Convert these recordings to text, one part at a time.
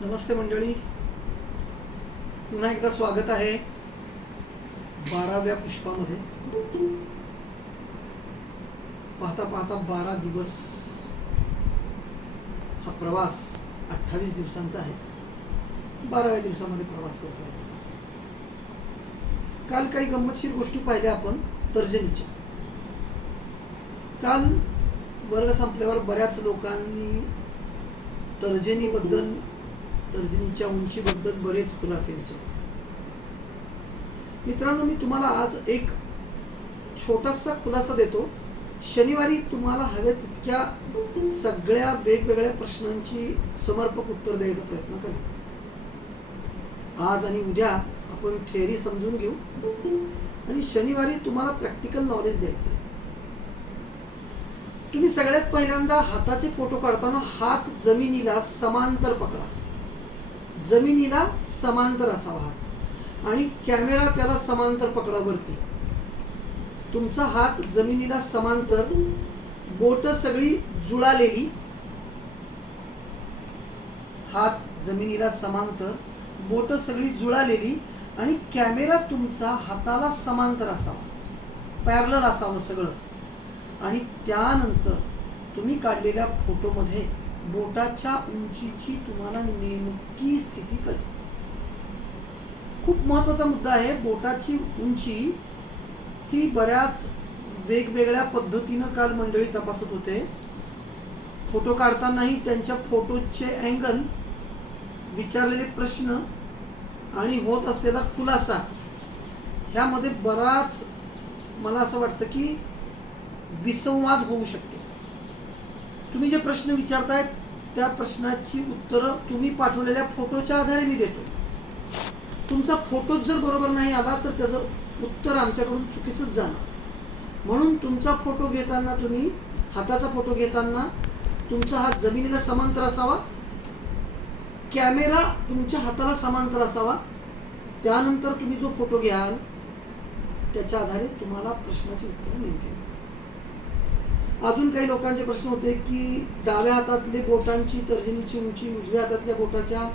नमस्ते मंडळी, पुन्हा एकदा स्वागत आहे 12व्या पुष्पामध्ये. पाहता पाहता 12 दिवस हा प्रवास 28 दिवसांचा आहे. 12व्या दिवसामध्ये प्रवास करतोय. काल काही गंमतशीर गोष्टी पाहिल्या आपण तर्जनीच्या. काल वर्ग संपल्यावर बऱ्याच लोकांनी तर्जनीबद्दल, तर्जनीच्या उंचीबद्दल बरेच खुलासे विचारले. मित्रांनो, मी तुम्हाला आज एक छोटासा खुलासा देतो. शनिवारी तुम्हाला हव्या तितक्या सगळ्या वेगवेगळ्या प्रश्नांची समर्पक उत्तर द्यायचा प्रयत्न करेन. आज आणि उद्या आपण थिअरी समजून घेऊ आणि शनिवारी तुम्हाला प्रॅक्टिकल नॉलेज द्यायचं आहे. तुम्ही सगळ्यात पहिल्यांदा हाताचे फोटो काढताना हात जमिनीला समांतर पकडा. जमिनीला समांतर असावा हात आणि कॅमेरा त्याला समांतर पकडा वरती. तुमचा हात जमिनीला समांतर, बोट सगळी जुळालेली. हात जमिनीला समांतर, बोट सगळी जुळालेली आणि कॅमेरा तुमचा हाताला समांतर असावा, पॅरलल असावं सगळं. आणि त्यानंतर तुम्ही काढलेल्या फोटोमध्ये बोटाच्या उंचीची तुम्हाला नेमकी स्थिती कळेल. खूप महत्त्वाचा मुद्दा आहे. बोटाची उंची ही बऱ्याच वेगवेगळ्या पद्धतीनं काल मंडळी तपासत होते. फोटो काढतानाही त्यांच्या फोटोचे अँगल, विचारलेले प्रश्न आणि होत असलेला खुलासा ह्यामध्ये बराच मला असं वाटतं की विसंवाद होऊ शकतो. तुम्ही जे प्रश्न विचारतायत त्या प्रश्नाची उत्तरं तुम्ही पाठवलेल्या फोटोच्या आधारे मी देतो. तुमचा फोटोच जर बरोबर नाही आला तर त्याचं उत्तर आमच्याकडून चुकीचंच जाणार. म्हणून तुमचा फोटो घेताना, तुम्ही हाताचा फोटो घेताना तुमचा हात जमिनीला समांतर असावा, कॅमेरा तुमच्या हाताला समांतर असावा. त्यानंतर तुम्ही जो फोटो घ्याल त्याच्या आधारे तुम्हाला प्रश्नाची उत्तरं नेमकी. अजून काही लोकांचे प्रश्न होते की डाव्या हातातले बोटांची तर्जनीची उंची, उजव्या हातातल्या बोटाच्या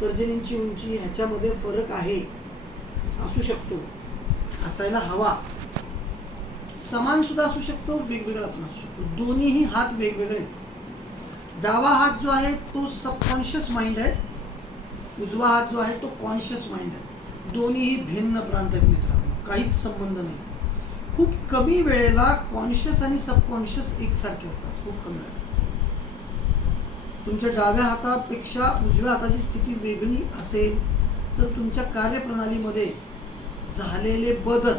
तर्जनीची उंची ह्याच्यामध्ये फरक आहे, असू शकतो, असायला हवा. समान सुद्धा असू शकतो, वेगवेगळा पण असू शकतो. दोन्हीही हात वेगवेगळे. डावा हात जो आहे तो सबकॉन्शियस माइंड आहे, उजवा हात जो आहे तो कॉन्शियस माइंड आहे. दोन्हीही भिन्न प्रांत आहेत मित्रांनो, काहीच संबंध नाही. खूप कमी वेळेला कॉन्शियस आणि सबकॉन्शियस एकसारखे असतात. खूप कमी वेळेला तुमच्या डाव्या हातापेक्षा उजव्या हाताची स्थिती वेगळी असेल तर तुमच्या कार्यप्रणालीमध्ये झालेले बदल,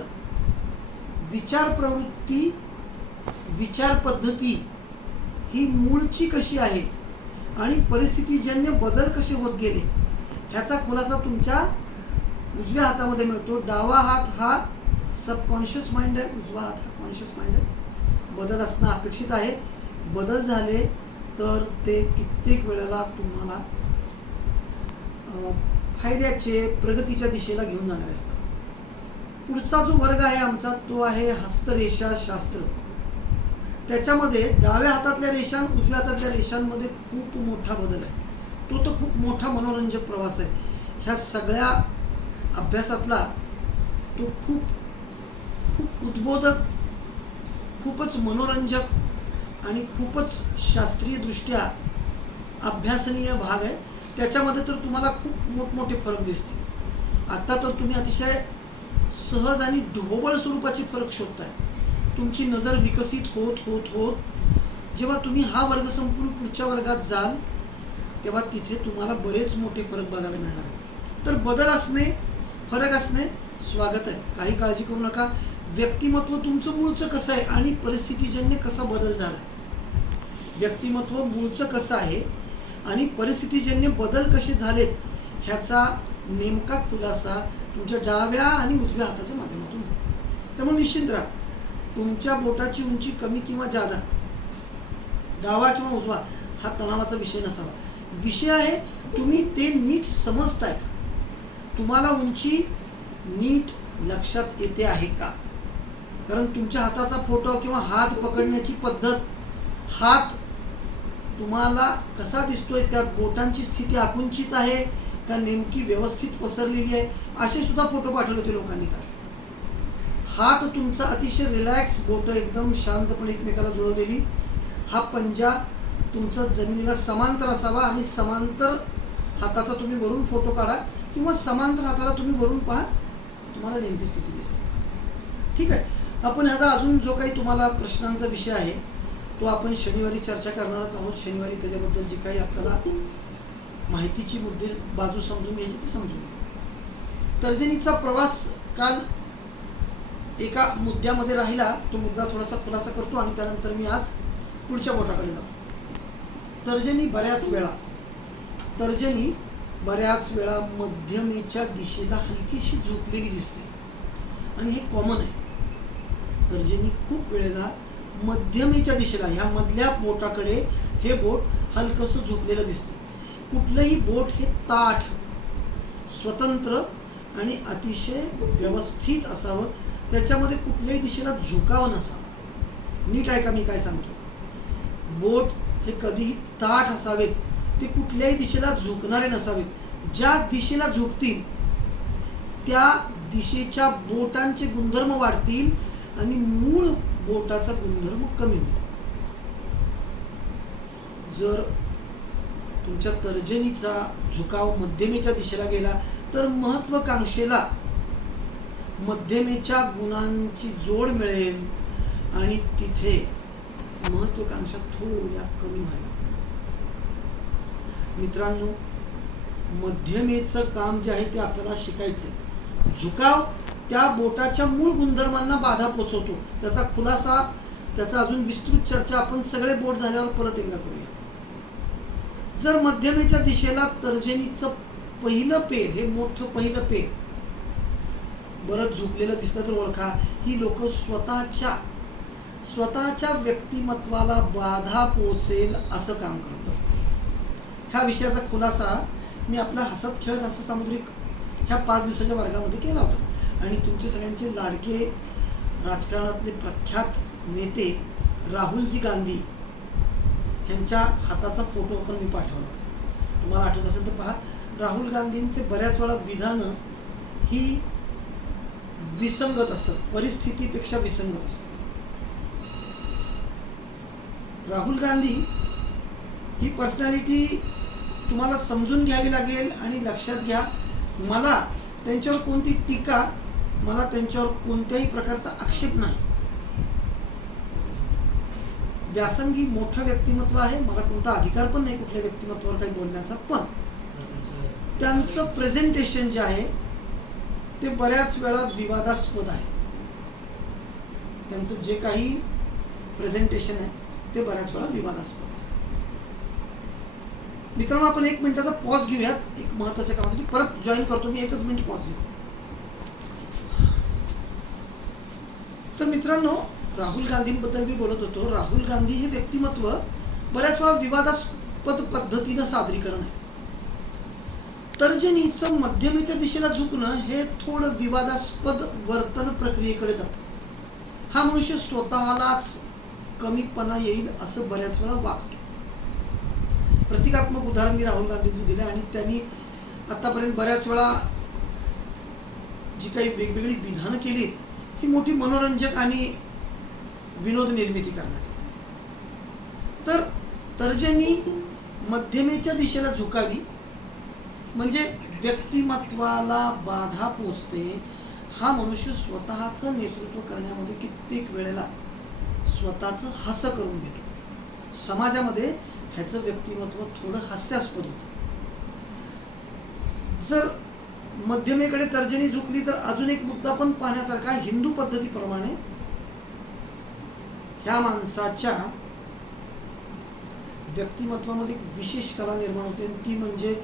विचार प्रवृत्ती, विचार पद्धती ही मूळची कशी आहे आणि परिस्थितीजन्य बदल कसे होत गेले ह्याचा खुलासा तुमच्या उजव्या हातामध्ये मिळतो. डावा हात हा सबकॉन्शियस माइंड आहे, उजवा हात हा कॉन्शियस माइंड आहे. बदल असणं अपेक्षित आहे. बदल झाले तर ते कित्येक वेळेला तुम्हाला फायद्याचे, प्रगतीच्या दिशेला घेऊन जाणारे असतात. पुढचा जो वर्ग आहे आमचा तो आहे हस्तरेषा शास्त्र. त्याच्यामध्ये डाव्या हातातल्या रेषां, उजव्या हातातल्या रेषांमध्ये खूप मोठा बदल आहे. तो तर खूप मोठा मनोरंजक प्रवास आहे. ह्या सगळ्या अभ्यासातला तो खूप खूप उद्बोधक, खूपच मनोरंजक आणि खूपच शास्त्रीयदृष्ट्या अभ्यासनीय भाग आहे. त्याच्यामध्ये तर तुम्हाला खूप मोठमोठे फरक दिसतील. आता तर तुम्ही अतिशय सहज आणि ढोबळ स्वरूपाचे फरक शोधताय. तुमची नजर विकसित होत होत होत जेव्हा तुम्ही हा वर्ग संपून पुढच्या वर्गात जाल तेव्हा तिथे तुम्हाला बरेच मोठे फरक बघायला मिळणार आहेत. तर बदल असणे, फरक असणे स्वागत आहे. काही काळजी करू नका. व्यक्तिमत्व तुमचं मूळचं कसं आहे आणि परिस्थितीजन्य कसा बदल झाला, व्यक्तिमत्व मूळचं कसं आहे आणि परिस्थितीजन्य बदल कसे झालेत ह्याचा नेमका खुलासा तुमच्या डाव्या आणि उजव्या हाताच्या माध्यमातून. त्यामुळे निश्चिंत राहा. तुमच्या बोटाची उंची कमी किंवा जादा, डावा किंवा उजवा हा तणावाचा विषय नसावा. विषय आहे तुम्ही ते नीट समजताय का, तुम्हाला उंची नीट लक्षात येते आहे का. कारण तुमच्या हाताचा फोटो किंवा हात पकडण्याची पद्धत, हात तुम्हाला कसा दिसतोय, त्या बोटांची स्थिती आकुंचित आहे का नेमकी व्यवस्थित पसरलेली आहे, असे सुद्धा फोटो पाठवले होते लोकांनी. का हात तुमचा अतिशय रिलॅक्स, बोट एकदम शांतपणे एकमेकाला जुळवलेली, हा पंजा तुमचा जमिनीला समांतर असावा आणि समांतर हाताचा तुम्ही वरून फोटो काढा किंवा समांतर हाताला तुम्ही वरून पहा, तुम्हाला नेमकी स्थिती दिसेल. ठीक आहे. आपण ह्याचा अजून जो काही तुम्हाला प्रश्नांचा विषय आहे तो आपण शनिवारी चर्चा करणारच आहोत. शनिवारी त्याच्याबद्दल जी काही आपल्याला माहितीची मुद्दे बाजू समजून घ्यायची ती समजून घ्या. तर्जनीचा प्रवास काल एका मुद्द्यामध्ये राहिला, तो मुद्दा थोडासा खुलासा करतो आणि त्यानंतर मी आज पुढच्या बोटाकडे जातो. तर्जनी बऱ्याच वेळा मध्यमेच्या दिशेला हलकीशी झुकलेली दिसते आणि हे कॉमन आहे. तर्जनी खूप वेळेला मध्यमेच्या दिशेला, ह्या मधल्या बोटाकडे हे बोट हलकंसं झुकलेलं दिसतं. कुठलंही बोट हे ताठ, स्वतंत्र आणि अतिशय व्यवस्थित असावं, त्याच्यामध्ये कुठल्याही दिशेला झुकाव नसावा. नीट ऐका मी काय सांगतो. बोट हे कधीही ताठ असावेत, ते कुठल्याही दिशेला झुकणारे नसावेत. ज्या दिशेला झुकतील त्या दिशेच्या बोटांचे गुणधर्म वाढतील आणि मूळ बोटाचा गुणधर्म कमी होईल. जर तुमच्या तर्जनीचा झुकाव मध्यमेच्या दिशेला गेला तर महत्वाकांक्षेला मध्यमेच्या गुणांची जोड मिळेल आणि तिथे महत्वाकांक्षा थोड्या कमी व्हायला. मित्रांनो, मध्यमेचं काम जे आहे ते आपल्याला शिकायचं. झुकाव त्या बोटाच्या मूळ गुणधर्मांना बाधा पोचवतो. त्याचा खुलासा, त्याचा अजून विस्तृत चर्चा आपण सगळे बोट झाल्यावर परत एकदा करूया. जर मध्यमेच्या दिशेला तर्जनीचं पहिलं पेर, हे मोठं पहिलं पेर बरंच झुकलेलं दिसलं तर ओळखा, ही लोक स्वतःच्या व्यक्तिमत्वाला बाधा पोचेल असं काम करत असतात. ह्या विषयाचा खुलासा मी आपला हसत खेळत असं सामुद्रिक ह्या 5 दिवसाच्या वर्गामध्ये केला होता आणि तुमचे सगळ्यांचे लाडके राजकारणातले प्रख्यात नेते राहुलजी गांधी यांच्या हाताचा फोटो पण मी पाठवला. तुम्हाला आठवत असेल तर पहा. राहुल गांधींचे बऱ्याच वेळा विधानं ही विसंगत असतात, परिस्थितीपेक्षा विसंगत असतात. राहुल गांधी ही पर्सनॅलिटी तुम्हाला समजून घ्यावी लागेल आणि लक्षात घ्या, मला त्यांच्यावर कोणती टीका, मला त्यांच्यावर कोणत्याही प्रकारचा आक्षेप नाही. व्यासंगी मोठं व्यक्तिमत्व आहे, मला कोणता अधिकार पण नाही कुठल्या व्यक्तिमत्वावर काही बोलण्याचा, पण त्यांचं प्रेझेंटेशन जे आहे ते बऱ्याच वेळा विवादास्पद आहे. त्यांचं जे काही प्रेझेंटेशन आहे ते बऱ्याच वेळा विवादास्पद आहे. मित्रांनो, आपण 1 मिनिटाचा पॉज घेऊयात एक महत्वाच्या कामासाठी. परत जॉईन करतो मी, 1च मिनिट पॉज घेतो. तर मित्रांनो, राहुल गांधींबद्दल मी बोलत होतो. राहुल गांधी हे व्यक्तिमत्व बऱ्याच वेळा विवादास्पद पद्धतीनं सादरीकरण आहे. तर्जनीचं मध्यमेच्या दिशेला झुकणं हे थोडं विवादास्पद वर्तन प्रक्रियेकडे जातं. हा मनुष्य स्वतःलाच कमीपणा येईल असं बऱ्याच वेळा वागतो. प्रतिकात्मक उदाहरण मी राहुल गांधींचं दिलं आणि त्यांनी आतापर्यंत बऱ्याच वेळा जी काही वेगवेगळी विधानं केली ही मोठी मनोरंजक आणि विनोद निर्मिती करणारी. तर तर्जनी मध्यमेच्या दिशेला झुकावी म्हणजे व्यक्तिमत्वाला बाधा पोचते. हा मनुष्य स्वतःचं नेतृत्व करण्यामध्ये कित्येक वेळेला स्वतःचं हास्य करून घेतो. समाजामध्ये ह्याचं व्यक्तिमत्व थोडं हास्यास्पद होतं. जर मध्यमेकडे तर्जनी झुकली तर अजून एक मुद्दा पण पाहण्यासारखा. हिंदू पद्धतीप्रमाणे ह्या माणसाच्या व्यक्तिमत्वामध्ये एक विशेष कला निर्माण होते, ती म्हणजे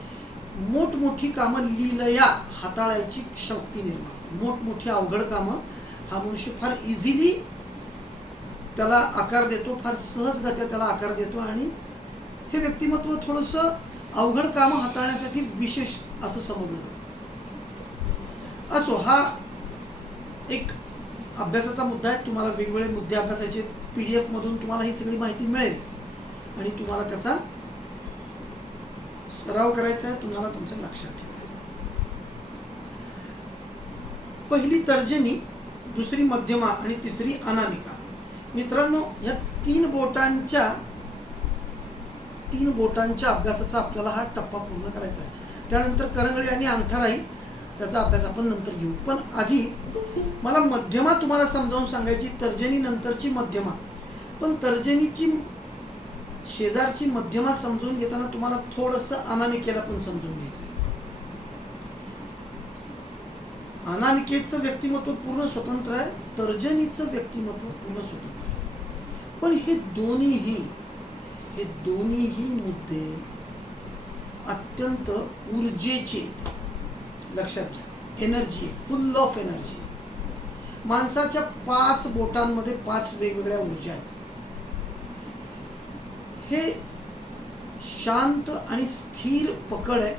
मोठमोठी कामं लीलया हाताळायची शक्ती निर्माण होते. मोठमोठी अवघड कामं हा मनुष्य फार इझिली त्याला आकार देतो, फार सहजगत्या त्याला आकार देतो आणि हे व्यक्तिमत्व थोडंसं अवघड कामं हाताळण्यासाठी विशेष असं समजलं जातं. असो, हा एक अभ्यासाचा मुद्दा आहे. तुम्हाला वेगवेगळे मुद्दे अभ्यासाचे PDF मधून तुम्हाला ही सगळी माहिती मिळेल आणि तुम्हाला त्याचा सराव करायचा आहे, तुम्हाला तुमच्या लक्षात ठेवायचं आहे. पहिली तर्जनी, दुसरी मध्यमा आणि तिसरी अनामिका. मित्रांनो, या तीन बोटांच्या अभ्यासाचा आपल्याला हा टप्पा पूर्ण करायचा आहे. त्यानंतर करंगळी आणि अंगठा राहील, त्याचा अभ्यास आपण नंतर घेऊ. पण आधी मला मध्यमा तुम्हाला समजावून सांगायची, तर्जनी नंतरची मध्यमा. पण तर्जनीची शेजारची मध्यमा समजून घेताना तुम्हाला थोडंसं अनामिकेला पण समजून घ्यायचं आहे. अनामिकेचं व्यक्तिमत्व पूर्ण स्वतंत्र आहे, तर्जनीचं व्यक्तिमत्व पूर्ण स्वतंत्र आहे. पण हे दोन्हीही मुद्दे अत्यंत ऊर्जेचे, लक्षात घ्या. Energy, full of energy. माणसाच्या 5 बोटांमध्ये 5 वेगवेगळ्या ऊर्जा आहेत. हे शांत आणि स्थिर पकड आहे,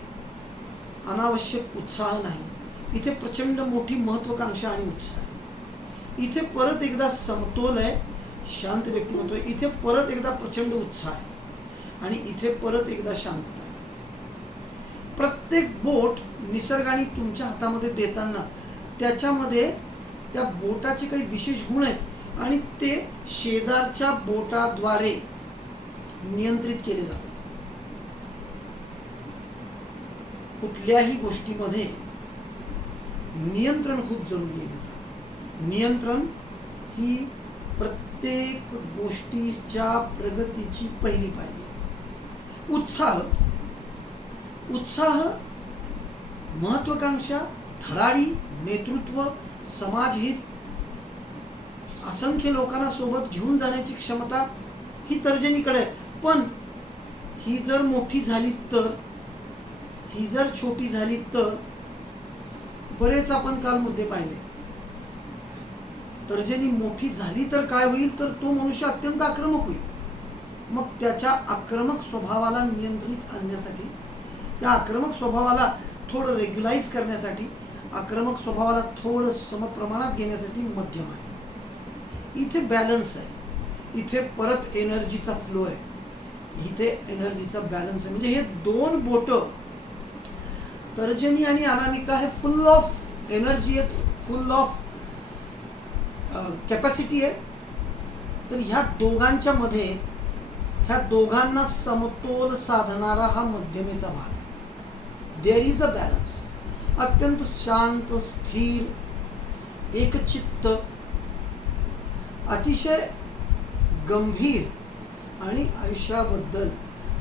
अनावश्यक उत्साह नाही. इथे प्रचंड मोठी महत्वाकांक्षा आणि उत्साह आहे. इथे परत एकदा समतोल आहे, शांत व्यक्तिमत्व. इथे परत एकदा प्रचंड उत्साह आहे आणि इथे परत एकदा शांतता आहे. प्रत्येक बोट निसर्गाने तुमच्या हातामध्ये देताना त्याच्यामध्ये त्या बोटाचे काही विशेष गुण आहेत आणि ते शेजारच्या बोटाद्वारे नियंत्रित केले जातात. कुठल्याही गोष्टीमध्ये नियंत्रण खूप जरुरी आहे. नियंत्रण ही प्रत्येक गोष्टीच्या प्रगतीची पहिली पायरी. उत्साह, महत्वाकांक्षा, धडाडी, नेतृत्व, समाजहित, असंख्य लोकांना सोबत घेऊन जाण्याची क्षमता ही तर्जनीकडे आहे. पण ही जर मोठी झाली तर, ही जर छोटी झाली तर, बरेच आपण काल मुद्दे पाहिले. तर्जनी मोठी झाली तर काय होईल, तर तो मनुष्य अत्यंत आक्रमक होईल. मग त्याच्या आक्रमक स्वभावाला नियंत्रित आणण्यासाठी, त्या आक्रमक स्वभावाला थोडं रेग्युलाइज करण्यासाठी, आक्रमक स्वभावाला थोडं समप्रमाणात घेण्यासाठी मध्यम आहे. इथे बॅलन्स आहे, इथे परत एनर्जीचा फ्लो आहे, इथे एनर्जीचा बॅलन्स आहे. म्हणजे हे 2 बोट, तर्जनी आणि अनामिका, हे फुल ऑफ एनर्जी आहेत, फुल ऑफ कॅपॅसिटी आहे. तर ह्या दोघांच्या मध्ये, ह्या दोघांना समतोल साधणारा हा मध्यमेचा भाग आहे. There is a balance. अत्यंत शांत, स्थिर, एकचित्त, अतिशय गंभीर आणि आयुष्याबद्दल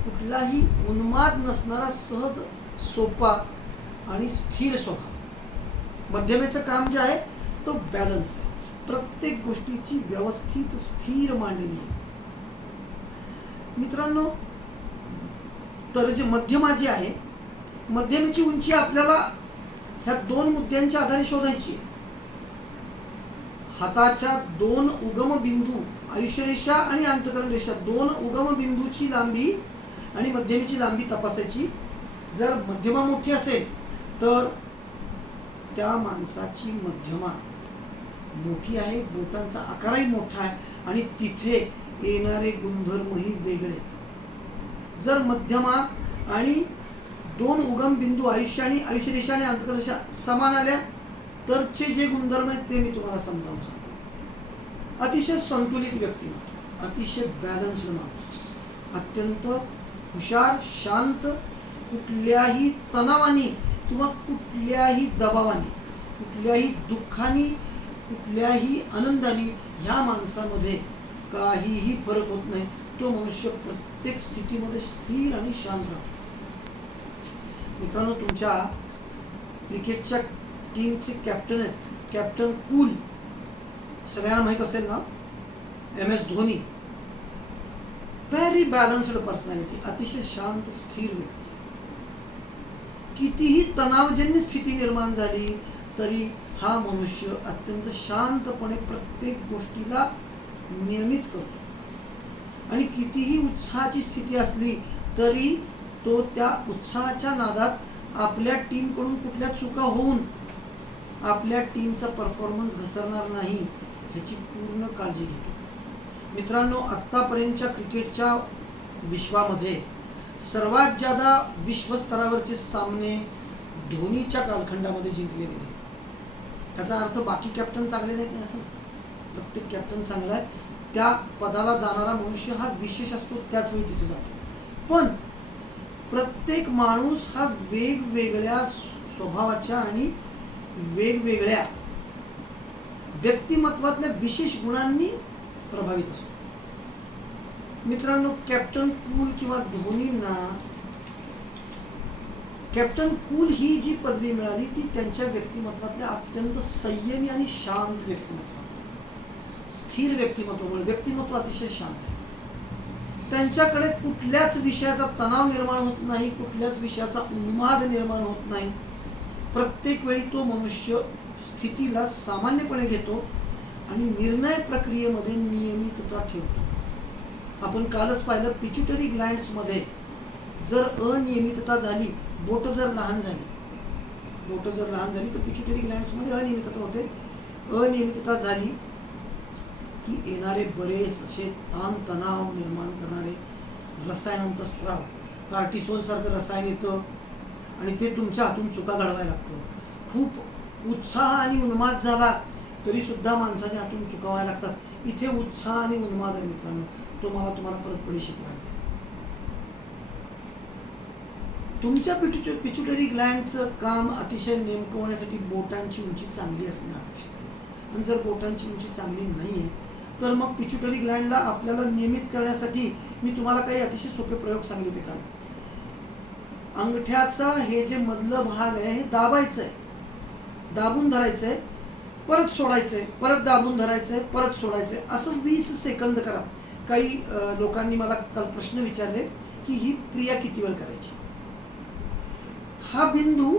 कुठलाही उन्माद नसणारा सहज, सोपा आणि स्थिर स्वभाव. मध्यमेचं काम जे आहे तो बॅलन्स आहे, प्रत्येक गोष्टीची व्यवस्थित स्थिर मांडणी आहे. मित्रांनो, मध्यमा जी आहे, मध्यमेची उंची आपल्याला ह्या 2 मुद्द्यांच्या आधारे शोधायची आहे. हाताच्या 2 उगम बिंदू, आयुष्यरेषा आणि अंतःकरण रेषा, 2 उगम बिंदूची लांबी आणि मध्यमेची लांबी तपासायची. जर मध्यमा मोठी असेल तर त्या माणसाची मध्यमा मोठी आहे, बोटांचा आकारही मोठा आहे आणि तिथे येणारे गुणधर्मही वेगळे आहेत. जर मध्यमा आणि 2 उगम बिंदू, आयुष्यरेषा आणि अंतःकरणरेषा समान आल्या तरचे जे गुणधर्म आहेत ते मी तुम्हाला समजावून सांगतो. अतिशय संतुलित व्यक्तिमत्व, अतिशय बॅलन्स्ड माणूस, अत्यंत हुशार, शांत, कुठल्याही तणावानी किंवा कुठल्याही दबावानी, कुठल्याही दुःखानी, कुठल्याही आनंदानी ह्या माणसामध्ये काहीही फरक होत नाही. तो मनुष्य प्रत्येक स्थितीमध्ये स्थिर आणि शांत राहतो. मित्रांनो, तुमच्या क्रिकेटच्या टीमचे कॅप्टन आहेत, कॅप्टन कूल, सगळ्यांना माहित असेल ना, MS Dhoni. Very balanced personality, अतिशय शांत, स्थिर व्यक्ती. कितीही तणावजन्य स्थिती निर्माण झाली तरी हा मनुष्य अत्यंत शांतपणे प्रत्येक गोष्टीला नियमित करतो आणि कितीही उत्साहाची स्थिती असली तरी तो त्या उत्साहाच्या नादात आपल्या टीमकडून कुठल्या चुका होऊन आपल्या टीमचा परफॉर्मन्स घसरणार नाही ह्याची पूर्ण काळजी घेतो. मित्रांनो, आत्तापर्यंतच्या क्रिकेटच्या विश्वामध्ये सर्वात जादा विश्वस्तरावरचे सामने धोनीच्या कालखंडामध्ये जिंकले गेले. त्याचा अर्थ बाकी कॅप्टन चांगले नाहीत नाही असं. प्रत्येक कॅप्टन चांगला आहे. त्या पदाला जाणारा मनुष्य हा विशेष असतो, त्याच वेळी तिथे जातो. पण प्रत्येक माणूस हा वेगवेगळ्या स्वभावाच्या आणि वेगवेगळ्या व्यक्तिमत्वातल्या विशेष गुणांनी प्रभावित असतो. मित्रांनो, कॅप्टन कूल किंवा धोनींना कॅप्टन कूल ही जी पदवी मिळाली ती त्यांच्या व्यक्तिमत्वातल्या अत्यंत संयमी आणि शांत व्यक्तिमत्व, स्थिर व्यक्तिमत्वामुळे. व्यक्तिमत्व अतिशय शांत आहे. त्यांच्याकडे कुठल्याच विषयाचा तणाव निर्माण होत नाही, कुठल्याच विषयाचा उन्माद निर्माण होत नाही. प्रत्येक वेळी तो मनुष्य स्थितीला सामान्यपणे घेतो आणि निर्णय प्रक्रियेमध्ये नियमितता ठेवतो. आपण कालच पाहिलं, पिच्युटरी ग्लँड्समध्ये जर अनियमितता झाली, बोट जर लहान झाली तर पिच्युटरी ग्लँड्समध्ये अनियमितता होते. अनियमितता झाली की येणारे बरेच असे ताणतणाव निर्माण करणारे रसायनांचा स्त्राव, कार्टिसोल सारखं रसायन येतं आणि ते तुमच्या हातून चुका घडवायला लागतं. खूप उत्साह आणि उन्माद झाला तरी सुद्धा माणसाच्या हातून चुका व्हायला लागतात. इथे उत्साह आणि उन्माद आहे मित्रांनो, तो मला तुम्हाला परत पुढे शिकवायचा आहे. तुमच्या पिच्युटरी ग्लँडचं काम अतिशय नेमकं होण्यासाठी बोटांची उंची चांगली असणे अपेक्षित आहे. आणि जर बोटांची उंची चांगली नाही आहे तर मग पिच्युटरी ग्लँडला आपल्याला नियमित करण्यासाठी मी तुम्हाला काही अतिशय सोपे प्रयोग सांगितले होते. का अंगठ्याचा हे जे मधलं भाग आहे हे दाबायचं आहे, दाबून धरायचं आहे, परत सोडायचं आहे, परत दाबून धरायचं आहे, परत सोडायचं आहे, असं 20 सेकंद करा. काही लोकांनी मला काल प्रश्न विचारले की ही क्रिया किती वेळ करायची. हा बिंदू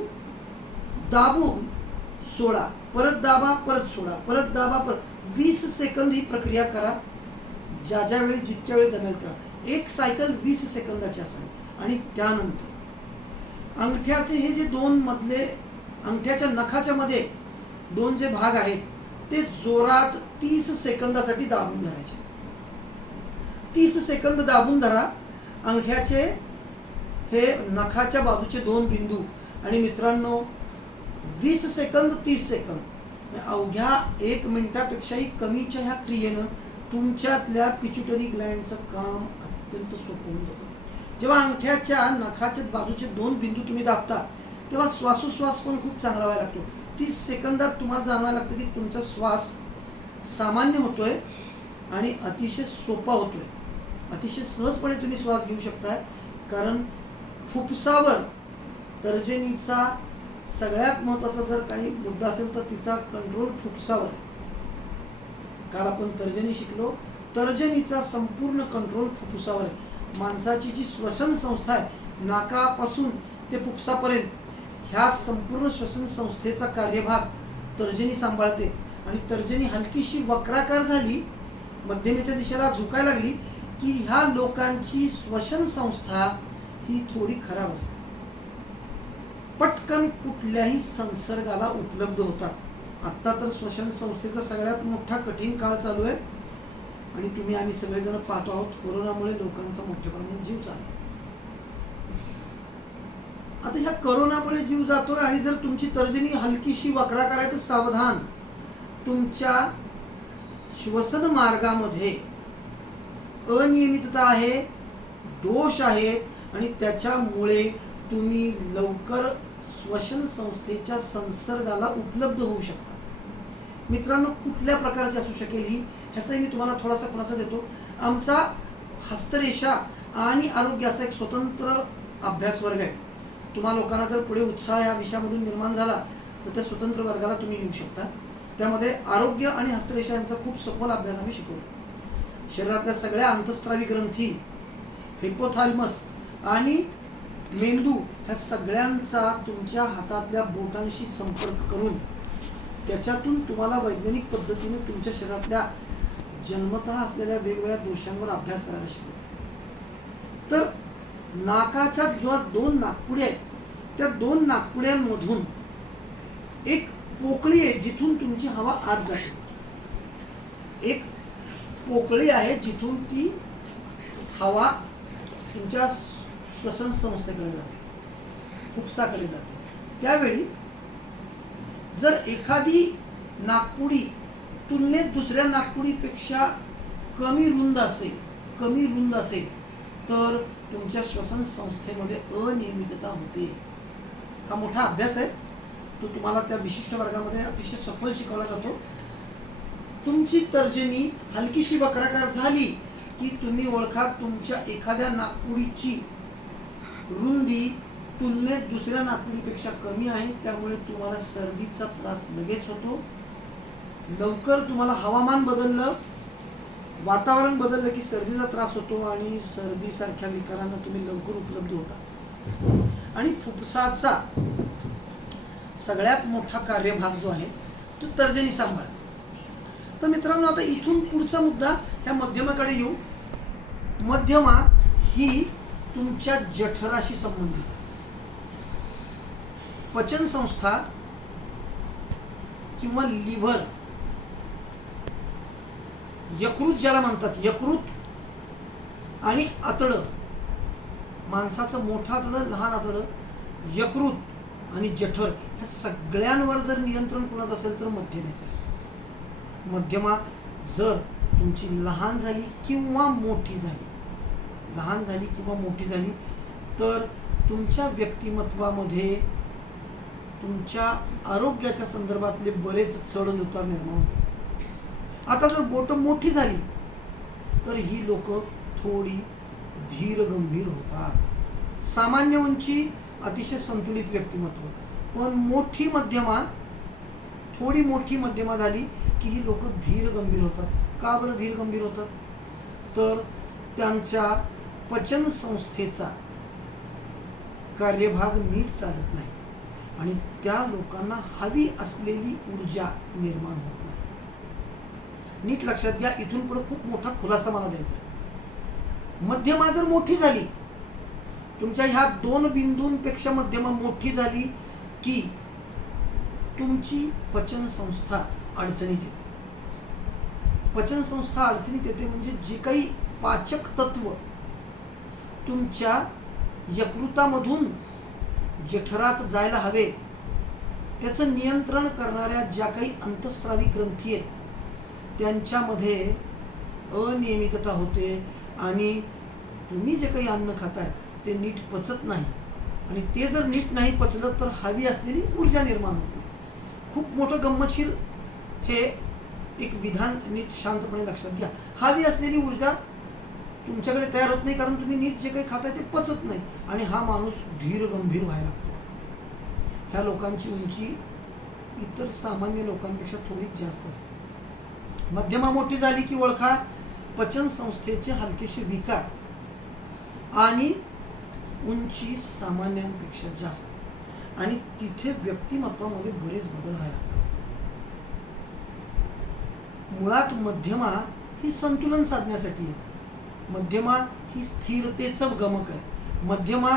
दाबून सोडा, परत दाबा, परत सोडा, परत दाबा, परत 20 सेकंद ही प्रक्रिया करा. ज्या वेळी जितक्या वेळी जमेल त्या. एक सायकल 20 सेकंदाची असावी. आणि त्यानंतर अंगठ्याचे हे जे दोन मधले, अंगठ्याच्या नखाच्या मध्ये दोन जे भाग आहेत ते जोरात 30 सेकंदासाठी दाबून धरायचे. 30 सेकंद दाबून धरा अंगठ्याचे हे नखाच्या बाजूचे दोन बिंदू. आणि मित्रांनो, 20 सेकंद 30 सेकंद अवघ्या 1 मिनिटापेक्षाही कमीच्या ह्या क्रियेनं तुमच्यातल्या पिच्युटरी ग्लँडचं काम अत्यंत सोपं होऊन जातं. जेव्हा अंगठ्याच्या नखाच्या बाजूचे दोन बिंदू तुम्ही दाबता तेव्हा श्वासोश्वास पण खूप चांगला व्हायला लागतो. 30 सेकंदात तुम्हाला जाणवायला लागतं की तुमचा श्वास सामान्य होतोय आणि अतिशय सोपा होतोय. अतिशय सहजपणे तुम्ही श्वास घेऊ शकताय. कारण फुफ्फुसावर तर्जनीचा सगळ्यात महत्त्वाचा जर काही मुद्दा असेल तर तिचा कंट्रोल फुफ्फुसावर आहे. काल आपण तर्जनी शिकलो. तर्जनीचा संपूर्ण कंट्रोल फुफ्फुसावर आहे. माणसाची जी श्वसन संस्था आहे नाकापासून ते फुफ्फुसापर्यंत, ह्या संपूर्ण श्वसन संस्थेचा कार्यभाग तर्जनी सांभाळते. आणि तर्जनी हलकीशी वक्राकार झाली, मध्यमेच्या दिशेला झुकायला लागली की ह्या लोकांची श्वसन संस्था ही थोडी खराब असते, पटकन कुठल्याही संसर्गाला उपलब्ध होतात. आत्ता तर श्वसन संस्थेचा सगळ्यात मोठा कठीण काळ चालू आहे आणि तुम्ही आम्ही सगळेजण पाहतो आहोत, कोरोनामुळे लोकांचा मोठ्या प्रमाणात जीव चालला. आता ह्या कोरोनामुळे जीव जातोय आणि जर तुमची तर्जनी हलकीशी वक्राकार आहे तर सावधान, तुमच्या श्वसन मार्गामध्ये अनियमितता आहे, दोष आहेत आणि त्याच्यामुळे तुम्ही लवकर श्वसन संस्थेच्या संसर्गाला उपलब्ध होऊ शकता. मित्रांनो, कुठल्या प्रकारची असू शकेल ही, ह्याचाही मी तुम्हाला थोडासा खुलासा देतो. आमचा हस्तरेषा आणि आरोग्य असा एक स्वतंत्र अभ्यास वर्ग आहे. तुम्हा लोकांना जर पुढे उत्साह या विषयामधून निर्माण झाला तर त्या स्वतंत्र वर्गाला तुम्ही येऊ शकता. त्यामध्ये आरोग्य आणि हस्तरेषा यांचा खूप सखोल अभ्यास आम्ही शिकवतो. शरीरातल्या सगळ्या अंतस्त्रावी ग्रंथी, हिपोथॅलमस आणि मेंदू ह्या सगळ्यांचा तुमच्या हातातल्या बोटांशी संपर्क करून त्याच्यातून तुम्हाला वैज्ञानिक पद्धतीने तुमच्या शरीरातल्या जन्मतः असलेल्या वेगवेगळ्या दोषांवर अभ्यास करायला शिकवतो. तर नाकाच्या जो 2 नाकपुड्या आहेत त्या 2 नाकपुड्यांमधून एक पोकळी आहे जिथून तुमची हवा आत जाते. एक पोकळी आहे जिथून ती हवा तुमच्या श्वसन संस्थेकडे जाते, फुफ्साकडे जाते. त्यावेळी जर एखादी नाकपुडी तुलनेत दुसऱ्या नाकपुडीपेक्षा कमी रुंद असेल तर तुमच्या श्वसन संस्थेमध्ये अनियमितता होते. हा मोठा अभ्यास आहे, तो तुम्हाला त्या विशिष्ट वर्गामध्ये अतिशय सखोल शिकवला जातो. तुमची तर्जनी हलकीशी वक्राकार झाली की तुम्ही ओळखा तुमच्या एखाद्या नाकपुडीची रुंदी तुलनेत दुसऱ्या नाकपुडीपेक्षा कमी आहे. त्यामुळे तुम्हाला सर्दीचा त्रास लगेच होतो. लवकर तुम्हाला हवामान बदललं, वातावरण बदललं की सर्दीचा त्रास होतो आणि सर्दीसारख्या विकारांना तुम्ही लवकर उपलब्ध होता. आणि फुफ्साचा सगळ्यात मोठा कार्यभाग जो आहे तो तर्जनी सांभाळते. तर मित्रांनो, आता इथून पुढचा मुद्दा ह्या मध्यमाकडे येऊ. मध्यमा ही तुमच्या जठराशी संबंधित आहे. पचन संस्था किंवा लिव्हर, यकृत ज्याला म्हणतात, यकृत आणि आतडं, माणसाचं मोठं आतडं, लहान आतडं, यकृत आणि जठर, ह्या सगळ्यांवर जर नियंत्रण कुणाचं असेल तर मध्यमेचं आहे. मध्यमा जर तुमची लहान झाली किंवा मोठी झाली तर तुमच्या व्यक्तिमत्वामध्ये तुमच्या आरोग्याच्या संदर्भातले बरेच चढ उतार निर्माण होतात. आता जर बोट मोठी झाली तर ही लोक थोडी धीर गंभीर होतात. सामान्य उंची, अतिशय संतुलित व्यक्तिमत्व, पण थोडी मोठी मध्यमा झाली की ही लोक धीर गंभीर होतात. का बरं धीर गंभीर होतात? तर त्यांच्या पचन संस्थेचा कार्यभाग नीट चालत नाही आणि त्या लोकांना हवी असलेली ऊर्जा निर्माण होत नाही. नीट लक्षात घ्या, इथून पुढे खूप मोठा खुलासा मला द्यायचा आहे. मध्यमा जर मोठी झाली, तुमच्या ह्या 2 बिंदूंपेक्षा मध्यमा मोठी झाली की तुमची पचन संस्था अडचणीत येते. पचन संस्था अडचणीत येते म्हणजे जे काही पाचक तत्व तुमच्या यकृतामधून जठरात जायला हवे त्याचं नियंत्रण करणाऱ्या ज्या काही अंतस्रावी ग्रंथी आहेत त्यांच्यामध्ये अनियमितता होते आणि तुम्ही जे काही अन्न खाताय ते नीट पचत नाही. आणि ते जर नीट नाही पचलं तर हवी असलेली ऊर्जा निर्माण होते. खूप मोठं गंमतशीर हे एक विधान नीट शांतपणे लक्षात घ्या. हवी असलेली ऊर्जा तुमच्याकडे तयार होत नाही कारण तुम्ही नीट जे काही खाताय ते पचत नाही आणि हा माणूस धीर गंभीर व्हायला लागतो. ह्या लोकांची उंची इतर सामान्य लोकांपेक्षा थोडी जास्त असते. मध्यमा मोठी झाली की ओळखा पचन संस्थेचे हलकेसे विकार आणि उंची सामान्यांपेक्षा जास्त आणि तिथे व्यक्तिमत्वामध्ये बरेच बदल व्हायला लागतात. मुळात मध्यमा ही संतुलन साधण्यासाठी आहे. मध्यमा ही स्थिरतेचं गमक आहे. मध्यमा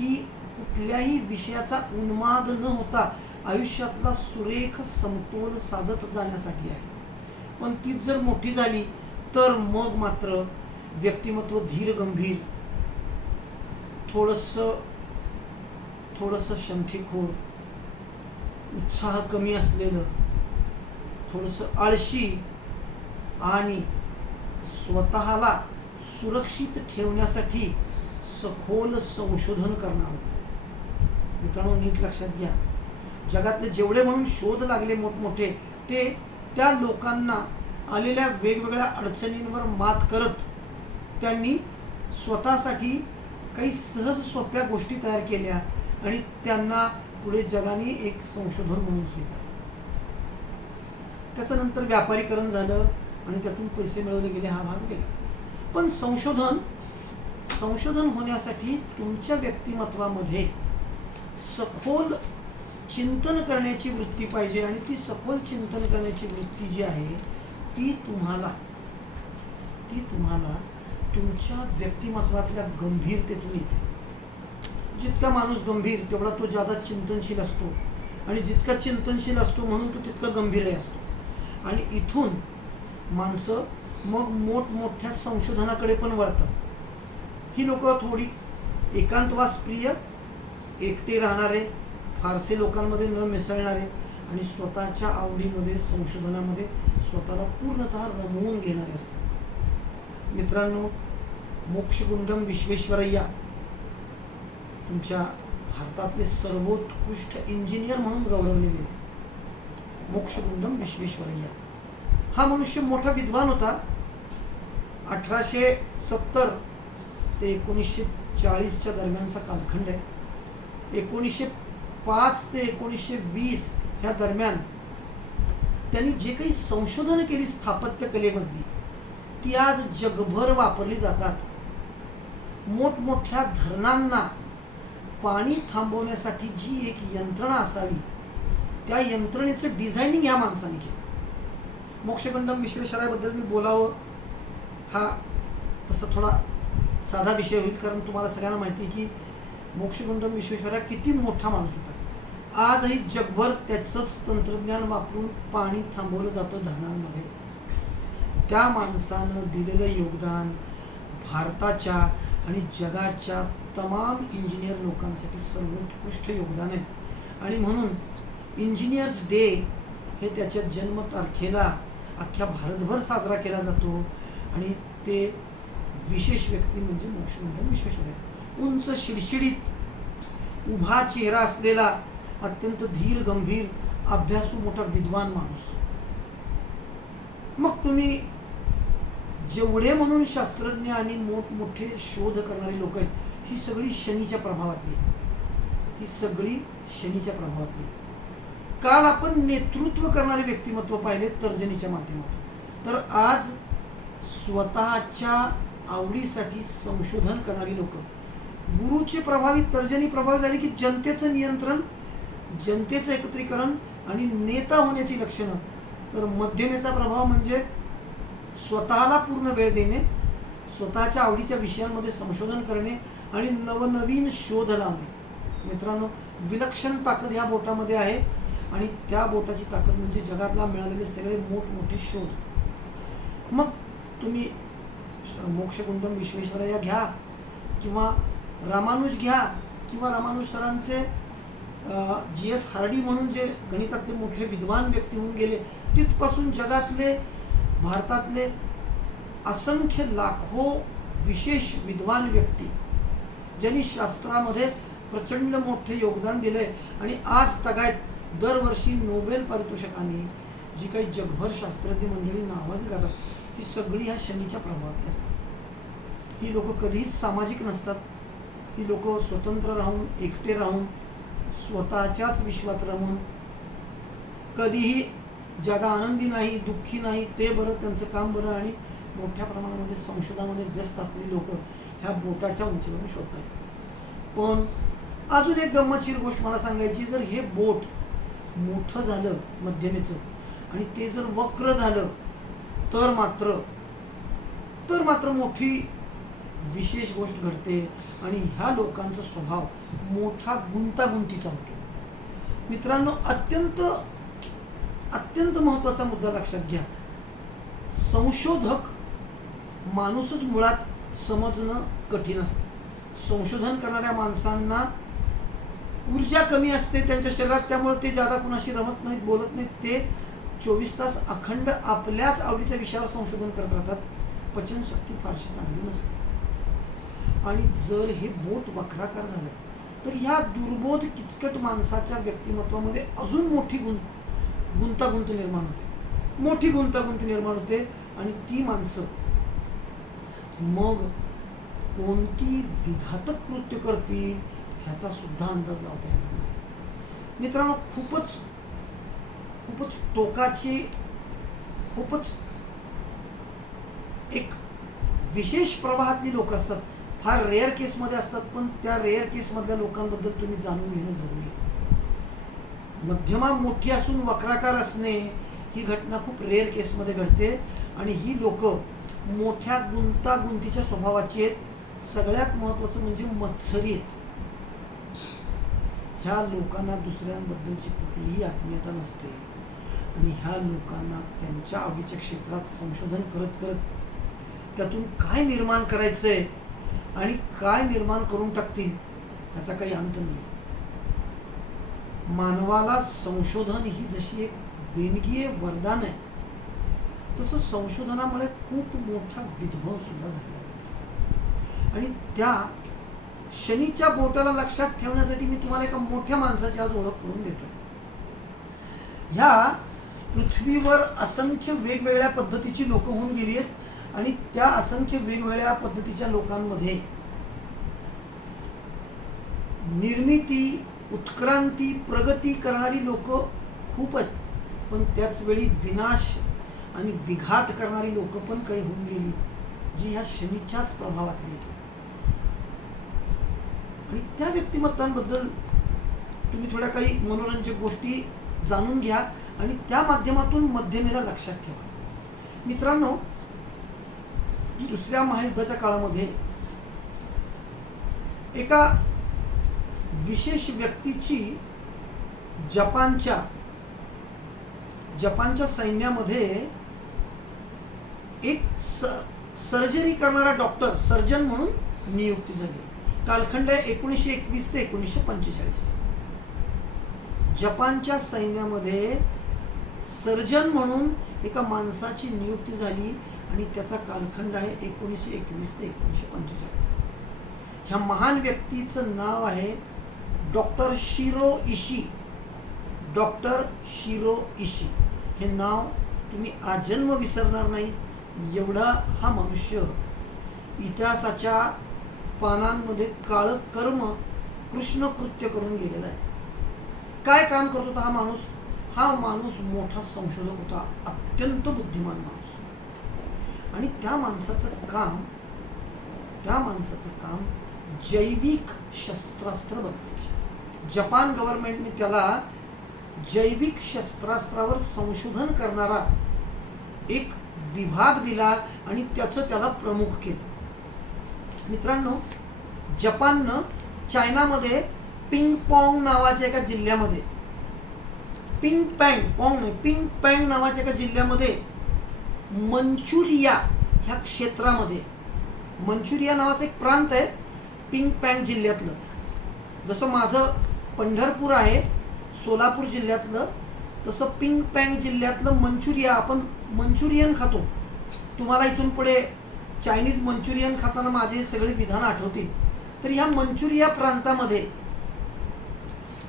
ही कुठल्याही विषयाचा उन्माद न होता आयुष्यातला सुरेख समतोल साधत जाण्यासाठी आहे. पण तीच जर मोठी झाली तर मग मात्र व्यक्तिमत्व धीर गंभीर, थोडंसं शंखीखोर, उत्साह कमी असलेलं, थोडंसं आळशी आणि स्वतःला सुरक्षित ठेवण्यासाठी सखोल संशोधन करणार होतं. मित्रांनो, नीट लक्षात घ्या, जगातले जेवढे म्हणून शोध लागले मोठमोठे ते त्या लोकांना आलेल्या वेगवेगळ्या अडचणींवर मात करत त्यांनी स्वतःसाठी काही सहज सोप्या गोष्टी तयार केल्या आणि त्यांना पुढे जगाने एक संशोधन म्हणून स्वीकारलं. त्याचं नंतर व्यापारीकरण झालं आणि त्यातून पैसे मिळवले गेले, हा भाग गेला. पण संशोधन होण्यासाठी तुमच्या व्यक्तिमत्वामध्ये सखोल चिंतन करण्याची वृत्ती पाहिजे आणि ती सखोल चिंतन करण्याची वृत्ती जी आहे ती तुम्हाला तुमच्या व्यक्तिमत्वातल्या गंभीरतेतून येते. जितका माणूस गंभीर तेवढा तो ज्यादा चिंतनशील असतो आणि जितका चिंतनशील असतो म्हणून तो तितका गंभीरही असतो. आणि इथून माणसं मग मोठमोठ्या संशोधनाकडे पण वळतात. ही लोक थोडी एकांतवास प्रिय, एकटे राहणारे, फारसे लोकांमध्ये न मिसळणारे आणि स्वतःच्या आवडीमध्ये संशोधनामध्ये स्वतःला पूर्णतः रमवून घेणारे असतात. मित्रांनो, मोक्षगुंडम विश्वेश्वरय्या तुमच्या भारतातले सर्वोत्कृष्ट इंजिनियर म्हणून गौरवले गेले. मोक्षगुंडम विश्वेश्वरय्या हा मनुष्य मोठा विद्वान होता. 1870 ते 1940च्या दरम्यानचा कालखंड आहे. 1905 ते 1920 ह्या दरम्यान त्यांनी जे काही संशोधन केली स्थापत्य कलेमधली, ती आज जगभर वापरली जातात. मोठमोठ्या धरणांना पाणी थांबवण्यासाठी जी एक यंत्रणा असावी, त्या यंत्रणेचं डिझायनिंग ह्या माणसाने केलं. मोक्षगुंडम विश्वेश्वरय्याबद्दल मी बोलावं हा तसा थोडा साधा विषय होईल, कारण तुम्हाला सगळ्यांना माहिती आहे की मोक्षगुंडम विश्वेश्वरय्या किती मोठा माणूस होता. आजही जगभर त्याचंच तंत्रज्ञान वापरून पाणी थांबवलं जातं धरणांमध्ये. त्या माणसानं दिलेलं योगदान भारताच्या आणि जगाच्या तमाम इंजिनियर लोकांसाठी सर्वोत्कृष्ट योगदान आहे. आणि म्हणून इंजिनियर्स डे हे त्याच्या जन्मतारखेला अख्ख्या भारतभर साजरा केला जातो. आणि ते विशेष व्यक्ती म्हणजे मोक्षगुंडम विश्वेश्वरय्या. उंच, शिडशिडीत, उभा चेहरा असलेला, अत्यंत धीर गंभीर, अभ्यासू, मोठा विद्वान माणूस. मग तुम्ही जेवढे म्हणून शास्त्रज्ञ आणि मोठमोठे शोध करणारी लोक आहेत, ही सगळी शनीच्या प्रभावातली, ही सगळी शनीच्या प्रभावातली. काल आपण नेतृत्व करणारे व्यक्तिमत्व पाहिले तर्जनीच्या माध्यमातून. तर आज स्वतःच्या आवडीसाठी संशोधन करणारी लोक, गुरुचे प्रभावी, तर्जनी प्रभावी झाली की जनतेचं नियंत्रण, जनतेचं एकत्रीकरण आणि नेता होण्याची लक्षणं. तर मध्यमेचा प्रभाव म्हणजे स्वतःला पूर्ण वेळ देणे, स्वतःच्या आवडीच्या विषयांमध्ये संशोधन करणे आणि नवनवीन शोध लावणे. मित्रांनो, विलक्षण ताकद ह्या बोटामध्ये आहे. आणि त्या बोटाची ताकद म्हणजे जगातला मिळालेले सगळे मोठमोठे शोध. मग तुम्ही मोक्षगुंडम विश्वेश्वरय्या घ्या किंवा रामानुज घ्या किंवा रामानुज सरांचे GS हार्डी म्हणून जे गणितातले मोठे विद्वान व्यक्ती होऊन गेले, तिथपासून जगातले, भारतातले असंख्य लाखो विशेष विद्वान व्यक्ती ज्यांनी शास्त्रामध्ये प्रचंड मोठे योगदान दिले आणि आज तगायत दरवर्षी नोबेल पारितोषिकांनी जी काही जगभर शास्त्रज्ञ मंडळी नावाजली जातात, ही सगळी ह्या शनीच्या प्रभावात असतात. ही लोक कधीच सामाजिक नसतात. ही लोक स्वतंत्र राहून, एकटे राहून, स्वतःच्याच विश्वात रमून, कधीही ज्यादा आनंदी नाही, दुःखी नाही, ते बरं, त्यांचं काम बरं, आणि मोठ्या प्रमाणामध्ये संशोधनामध्ये व्यस्त असलेली लोक ह्या बोटाच्या उंचीवरून शोधतात. पण अजून एक गंमतशीर गोष्ट मला सांगायची, जर हे बोट मोठं झालं मध्यमेचं आणि ते जर वक्र झालं तर मात्र मोठी विशेष गोष्ट घडते. आणि ह्या लोकांचा स्वभाव मोठा गुंतागुंतीचा होतो. मित्रांनो, अत्यंत महत्त्वाचा मुद्दा लक्षात घ्या. संशोधक माणूसच मुळात समजणं कठीण असतं. संशोधन करणाऱ्या माणसांना ऊर्जा कमी असते त्यांच्या शरीरात, त्यामुळे ते ज्यादा कुणाशी रमत नाहीत, बोलत नाहीत. ते 24 तास अखंड आपल्याच आवडीच्या विषयावर संशोधन करत राहतात. पचनशक्ती फारशी चांगली नसते. आणि जर हे बोट वक्राकार झालं तर ह्या दुर्बोध किचकट माणसाच्या व्यक्तिमत्वामध्ये अजून मोठी गुंतागुंत निर्माण होते. आणि ती माणसं मग कोणती विघातक कृत्य करतील ह्याचा सुद्धा अंदाज लावता येणार नाही. मित्रांनो, खूपच टोकाची, खूपच एक विशेष प्रवाहातली लोक असतात. फार रेअर केसमध्ये असतात, पण त्या रेअर केसमधल्या लोकांबद्दल तुम्ही जाणून घेणं जरुरी आहे. मध्यमा मोठी असून वक्राकार असणे ही घटना खूप रेअर केसमध्ये घडते. आणि ही लोक मोठ्या गुंतागुंतीच्या स्वभावाची आहेत. सगळ्यात महत्त्वाचं म्हणजे मत्सरी आहेत. ह्या लोकांना दुसऱ्यांबद्दलची कुठलीही आत्मीयता नसते. आणि ह्या लोकांना त्यांच्या आवडीच्या क्षेत्रात संशोधन करत त्यातून काय निर्माण करायचंय आणि काय निर्माण करून टाकतील याचा काही अंत नाही. मानवाला संशोधन ही जशी एक देणगी आहे, वरदान आहे, तसं संशोधनामुळे खूप मोठा विध्वंस सुद्धा झालेला आहे. आणि त्या शनीच्या बोटाला लक्षात ठेवण्यासाठी मी तुम्हाला एका मोठ्या माणसाची आज ओळख करून देतोय. ह्या पृथ्वीवर असंख्य वेगवेगळ्या पद्धतीची लोक होऊन गेली आहेत आणि त्या असंख्य वेगवेगळ्या पद्धतीच्या लोकांमध्ये निर्मिती, उत्क्रांती, प्रगती करणारी लोक खूप आहेत, पण त्याच वेळी विनाश आणि विघात करणारी लोक पण काही होऊन गेली, जी ह्या शनीच्याच प्रभावातली आहेत. आणि त्या व्यक्तिमत्वांबद्दल तुम्ही थोड्या काही मनोरंजक गोष्टी जाणून घ्या आणि त्या माध्यमातून मध्यमेला लक्षात ठेवा. मित्रांनो, दुसऱ्या महायुद्धाच्या काळामध्ये एका विशेष व्यक्तीची जपानच्या सैन्यामध्ये एक सर्जरी करणारा डॉक्टर, सर्जन म्हणून नियुक्ती झाली. कालखंड आहे 1921 ते 1945. जपानच्या सैन्यामध्ये सर्जन म्हणून एका माणसाची नियुक्ती झाली आणि त्याचा कालखंड आहे 1921 ते 1945. ह्या महान व्यक्तीचं नाव आहे डॉक्टर शिरो इशी. डॉक्टर शिरो इशी हे नाव तुम्ही आजन्म विसरणार नाही, एवढा हा मनुष्य इतिहासाच्या पानांमध्ये काळं कर्म, कृष्ण कृत्य करून गेलेला आहे. काय काम करत होता हा माणूस? हा माणूस मोठा संशोधक होता, अत्यंत बुद्धिमान माणूस. आणि त्या माणसाचं काम जैविक शस्त्रास्त्र बनवायचे. जपान गव्हर्नमेंटने त्याला जैविक शस्त्रास्त्रावर संशोधन करणारा एक विभाग दिला आणि त्याला प्रमुख केलं. मित्रांनो, जपाननं चायनामध्ये पिंग पॉंग नावाच्या एका जिल्ह्यामध्ये, पिंग पँग नावाच्या एका जिल्ह्यामध्ये मंचुरिया ह्या क्षेत्रामध्ये, मंचुरिया नावाचा एक प्रांत आहे पिंग पँग जिल्ह्यातलं. जसं माझं पंढरपूर आहे सोलापूर जिल्ह्यातलं, तसं पिंग पँग जिल्ह्यातलं मंचुरिया. आपण मंचुरियन खातो. तुम्हाला इथून पुढे चायनीज मंचुरियन खाताना माझे सगळे विधान आठवतील. तर ह्या मंचुरिया प्रांतामध्ये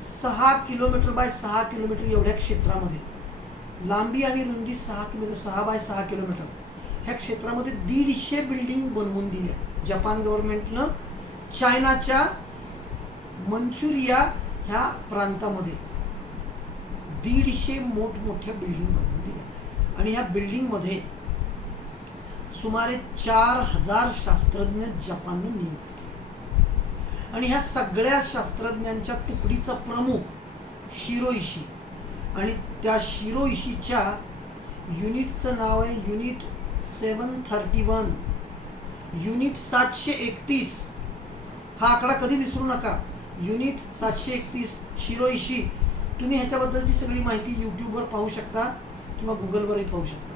6 किलोमीटर बाय 6 किलोमीटर एवढ्या क्षेत्रामध्ये, लांबी आणि रुंदी 6 बाय 6 किलोमीटर, ह्या क्षेत्रामध्ये 150 बिल्डिंग बनवून दिल्या. जपान गव्हर्नमेंटनं चायनाच्या मंचुरिया ह्या प्रांतामध्ये 150 मोठमोठ्या बिल्डिंग बनवून दिल्या. आणि ह्या बिल्डिंगमध्ये सुमारे 4000 शास्त्रज्ञ जपानने नियुक्त केले. आणि ह्या सगळ्या शास्त्रज्ञांच्या तुकडीचा प्रमुख शिरो इशी. आणि त्या शिरो इशीच्या युनिटचं नाव आहे युनिट 731, युनिट 731. हा आकडा कधी विसरू नका. युनिट 731 शिरो इशी. तुम्ही ह्याच्याबद्दलची सगळी माहिती यूट्यूबवर पाहू शकता किंवा गुगलवरही पाहू शकता.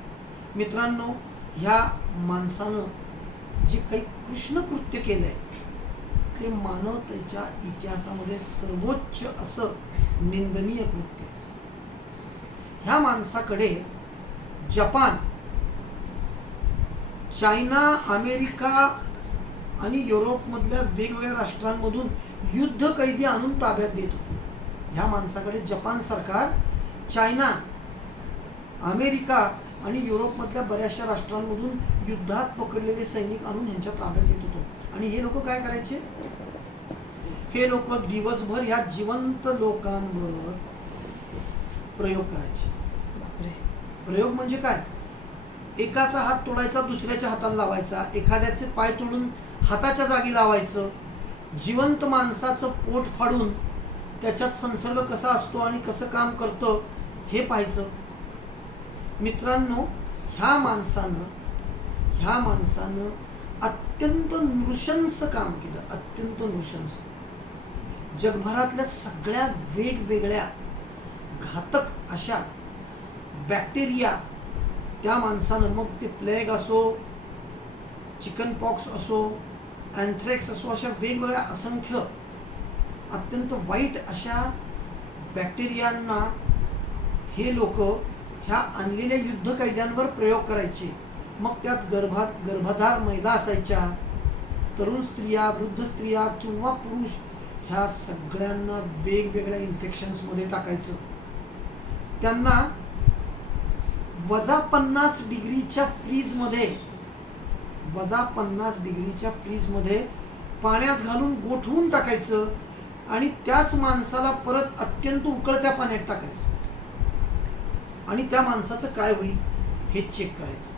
मित्रांनो, ह्या माणसानं जे काही कृष्ण कृत्य केलंय ते मानवतेच्या इतिहासामध्ये सर्वोच्च असं निंदनीय कृत्य. ह्या माणसाकडे जपान, चायना, अमेरिका आणि युरोपमधल्या वेगवेगळ्या राष्ट्रांमधून युद्ध कैदी आणून ताब्यात देत होते. ह्या माणसाकडे जपान सरकार चायना, अमेरिका आणि युरोपमधल्या बऱ्याचशा राष्ट्रांमधून युद्धात पकडलेले सैनिक आणून ह्यांच्या ताब्यात देत होतो. आणि हे लोक काय करायचे? हे लोक दिवसभर ह्या जिवंत लोकांवर प्रयोग करायचे. प्रयोग म्हणजे काय? एकाचा हात तोडायचा, दुसऱ्याच्या हाताला लावायचा, एखाद्याचे पाय तोडून हाताच्या जागी लावायचं, जिवंत माणसाचं पोट फाडून त्याच्यात संसर्ग कसा असतो आणि कसं काम करतं हे पाहायचं. मित्रांनो, ह्या माणसानं अत्यंत नृशंस काम केलं, अत्यंत नृशंस. जगभरातल्या सगळ्या वेगवेगळ्या घातक अशा बॅक्टेरिया त्या माणसानं, मग ते प्लेग असो, चिकन पॉक्स असो, अँथ्रॅक्स असो, अशा वेगवेगळ्या असंख्य अत्यंत वाईट अशा बॅक्टेरियांना हे लोक ह्या आणलेल्या युद्ध कैद्यांवर प्रयोग करायचे. मग त्यात गर्भधार महिला असायच्या, तरुण स्त्रिया, वृद्ध स्त्रिया किंवा पुरुष, ह्या सगळ्यांना वेगवेगळ्या इन्फेक्शन्समध्ये टाकायचं. त्यांना -50 डिग्रीच्या फ्रीजमध्ये पाण्यात घालून गोठवून टाकायचं आणि त्याच माणसाला परत अत्यंत उकळत्या पाण्यात टाकायचं आणि त्या माणसाचं काय होईल हे चेक करायचं.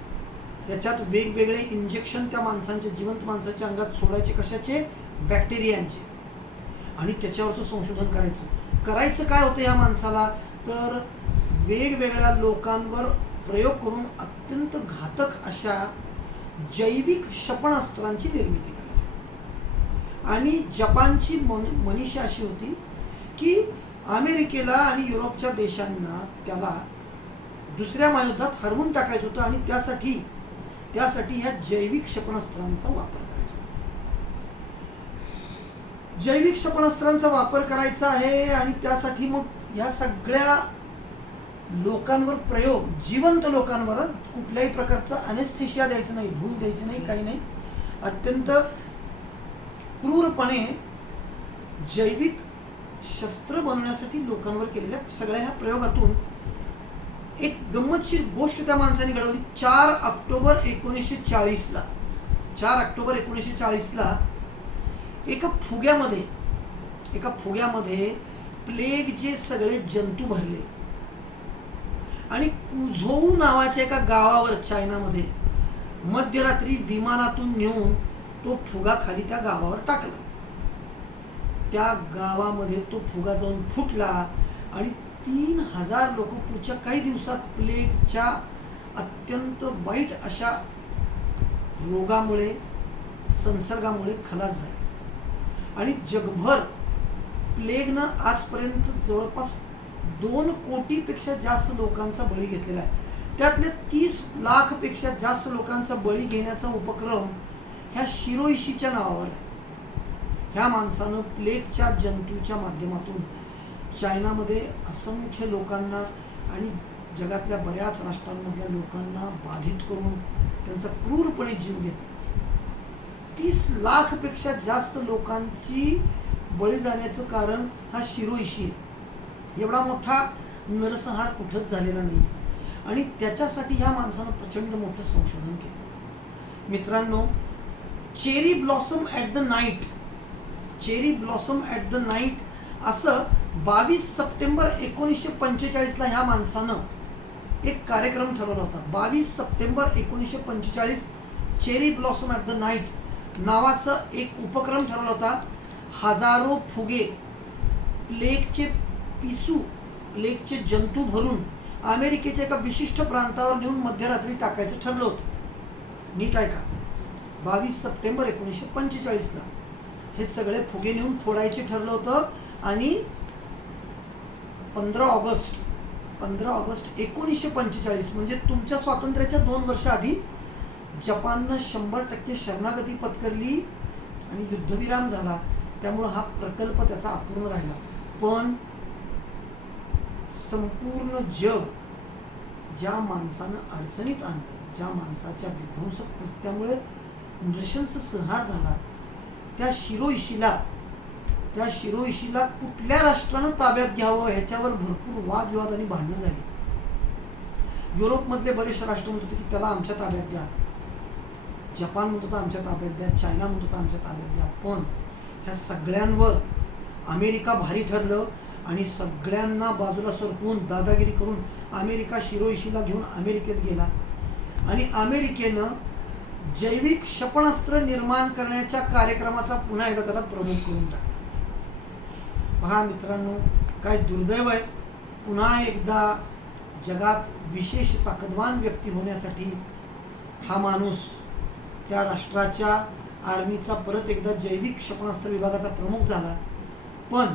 त्याच्यात वेगवेगळे इंजेक्शन त्या माणसांच्या, जिवंत माणसाच्या अंगात सोडायचे. कशाचे? बॅक्टेरियांचे. आणि त्याच्यावरचं संशोधन करायचं काय होतं या माणसाला, तर वेगवेगळ्या लोकांवर प्रयोग करून अत्यंत घातक अशा जैविक क्षेपणास्त्रांची निर्मिती करायची. आणि जपानची मनीषा अशी होती की अमेरिकेला आणि युरोपच्या देशांना त्याला दुसऱ्या महायुद्धात हरवून टाकायचं होतं आणि त्यासाठी ह्या जैविक क्षेपणास्त्रांचा वापर करायचा. जैविक क्षेपणास्त्रांचा वापर करायचा आहे आणि त्यासाठी मग ह्या सगळ्या लोकांवर प्रयोग, जिवंत लोकांवर, कुठल्याही प्रकारचं अनेस्थेशिया द्यायचं नाही, भूल द्यायची नाही, काही नाही. अत्यंत क्रूरपणे जैविक शस्त्र बनवण्यासाठी लोकांवर केलेल्या सगळ्या ह्या प्रयोगातून एक गंमतशीर गोष्ट त्या माणसाने घडवली. 4 ऑक्टोबर 1940ला एका फुग्यामध्ये प्लेगचे सगळे जंतू भरले आणि कुझोऊ नावाच्या एका गावावर चायनामध्ये मध्यरात्री विमानातून नेऊन तो फुगा खाली त्या गावावर टाकला. त्या गावामध्ये तो फुगा जाऊन फुटला आणि 3000 लोक पुढच्या काही दिवसात प्लेगच्या अत्यंत वाईट अशा रोगामुळे, संसर्गामुळे खलास झाले. आणि जगभर प्लेगनं आजपर्यंत जवळपास 2 कोटीपेक्षा जास्त लोकांचा बळी घेतलेला आहे. त्यातल्या 30 लाखपेक्षा जास्त लोकांचा बळी घेण्याचा उपक्रम ह्या शिरोइशीच्या नावावर आहे. ह्या माणसानं प्लेगच्या जंतूच्या माध्यमातून चायनामध्ये असंख्य लोकांना आणि जगातल्या बऱ्याच राष्ट्रांमधल्या लोकांना बाधित करून त्यांचा क्रूरपणे जीव घेतला. 30 लाखपेक्षा जास्त लोकांची बळी जाण्याचं कारण हा शिरोइशी आहे. एवढा मोठा नरसंहार कुठंच झालेला नाही आणि त्याच्यासाठी ह्या माणसानं प्रचंड मोठं संशोधन केलं. मित्रांनो, cherry blossom at the night असं 22 सप्टेंबर 1945ला ह्या माणसानं एक कार्यक्रम ठरवला होता. 22 September 1945 cherry blossom at the night नावाचा एक उपक्रम ठरवला होता. हजारो फुगे प्लेगचे जंतू भरून अमेरिकेच्या एका विशिष्ट प्रांतावर नेऊन मध्यरात्री टाकायचं ठरलं होतं. नीट ऐका, 22 सप्टेंबर 1945ला हे सगळे फुगे नेऊन फोडायचे ठरलं होतं आणि 15 ऑगस्ट 1945 म्हणजे तुमच्या स्वातंत्र्याच्या 2 वर्ष आधी जपाननं 100% शरणागती पत्करली आणि युद्धविराम झाला. त्यामुळं हा प्रकल्प त्याचा अपूर्ण राहिला. पण संपूर्ण जग ज्या माणसानं अडचणीत आणलं, ज्या माणसाच्या विध्वंसक कृत्यामुळे नृशंस संहार झाला, त्या शिरोइशीला कुठल्या राष्ट्रानं ताब्यात घ्यावं ह्याच्यावर भरपूर वादविवाद आणि भांडणं झाली. युरोपमधले बरेचसे राष्ट्र म्हणत होते की त्याला आमच्या ताब्यात द्या, जपान म्हणत होता आमच्या ताब्यात द्या, चायना म्हणत होता आमच्या ताब्यात द्या. पण ह्या सगळ्यांवर अमेरिका भारी ठरलं आणि सगळ्यांना बाजूला सरकवून दादागिरी करून अमेरिका शिरोइशीला घेऊन अमेरिकेत गेला आणि अमेरिकेनं जैविक क्षेपणास्त्र निर्माण करण्याच्या कार्यक्रमाचा पुन्हा एकदा त्याला प्रमुख करून टाकला. पहा मित्रांनो, काय दुर्दैव आहे. पुन्हा एकदा जगात विशेष ताकदवान व्यक्ती होण्यासाठी हा माणूस त्या राष्ट्राच्या आर्मीचा परत एकदा जैविक क्षेपणास्त्र विभागाचा प्रमुख झाला. पण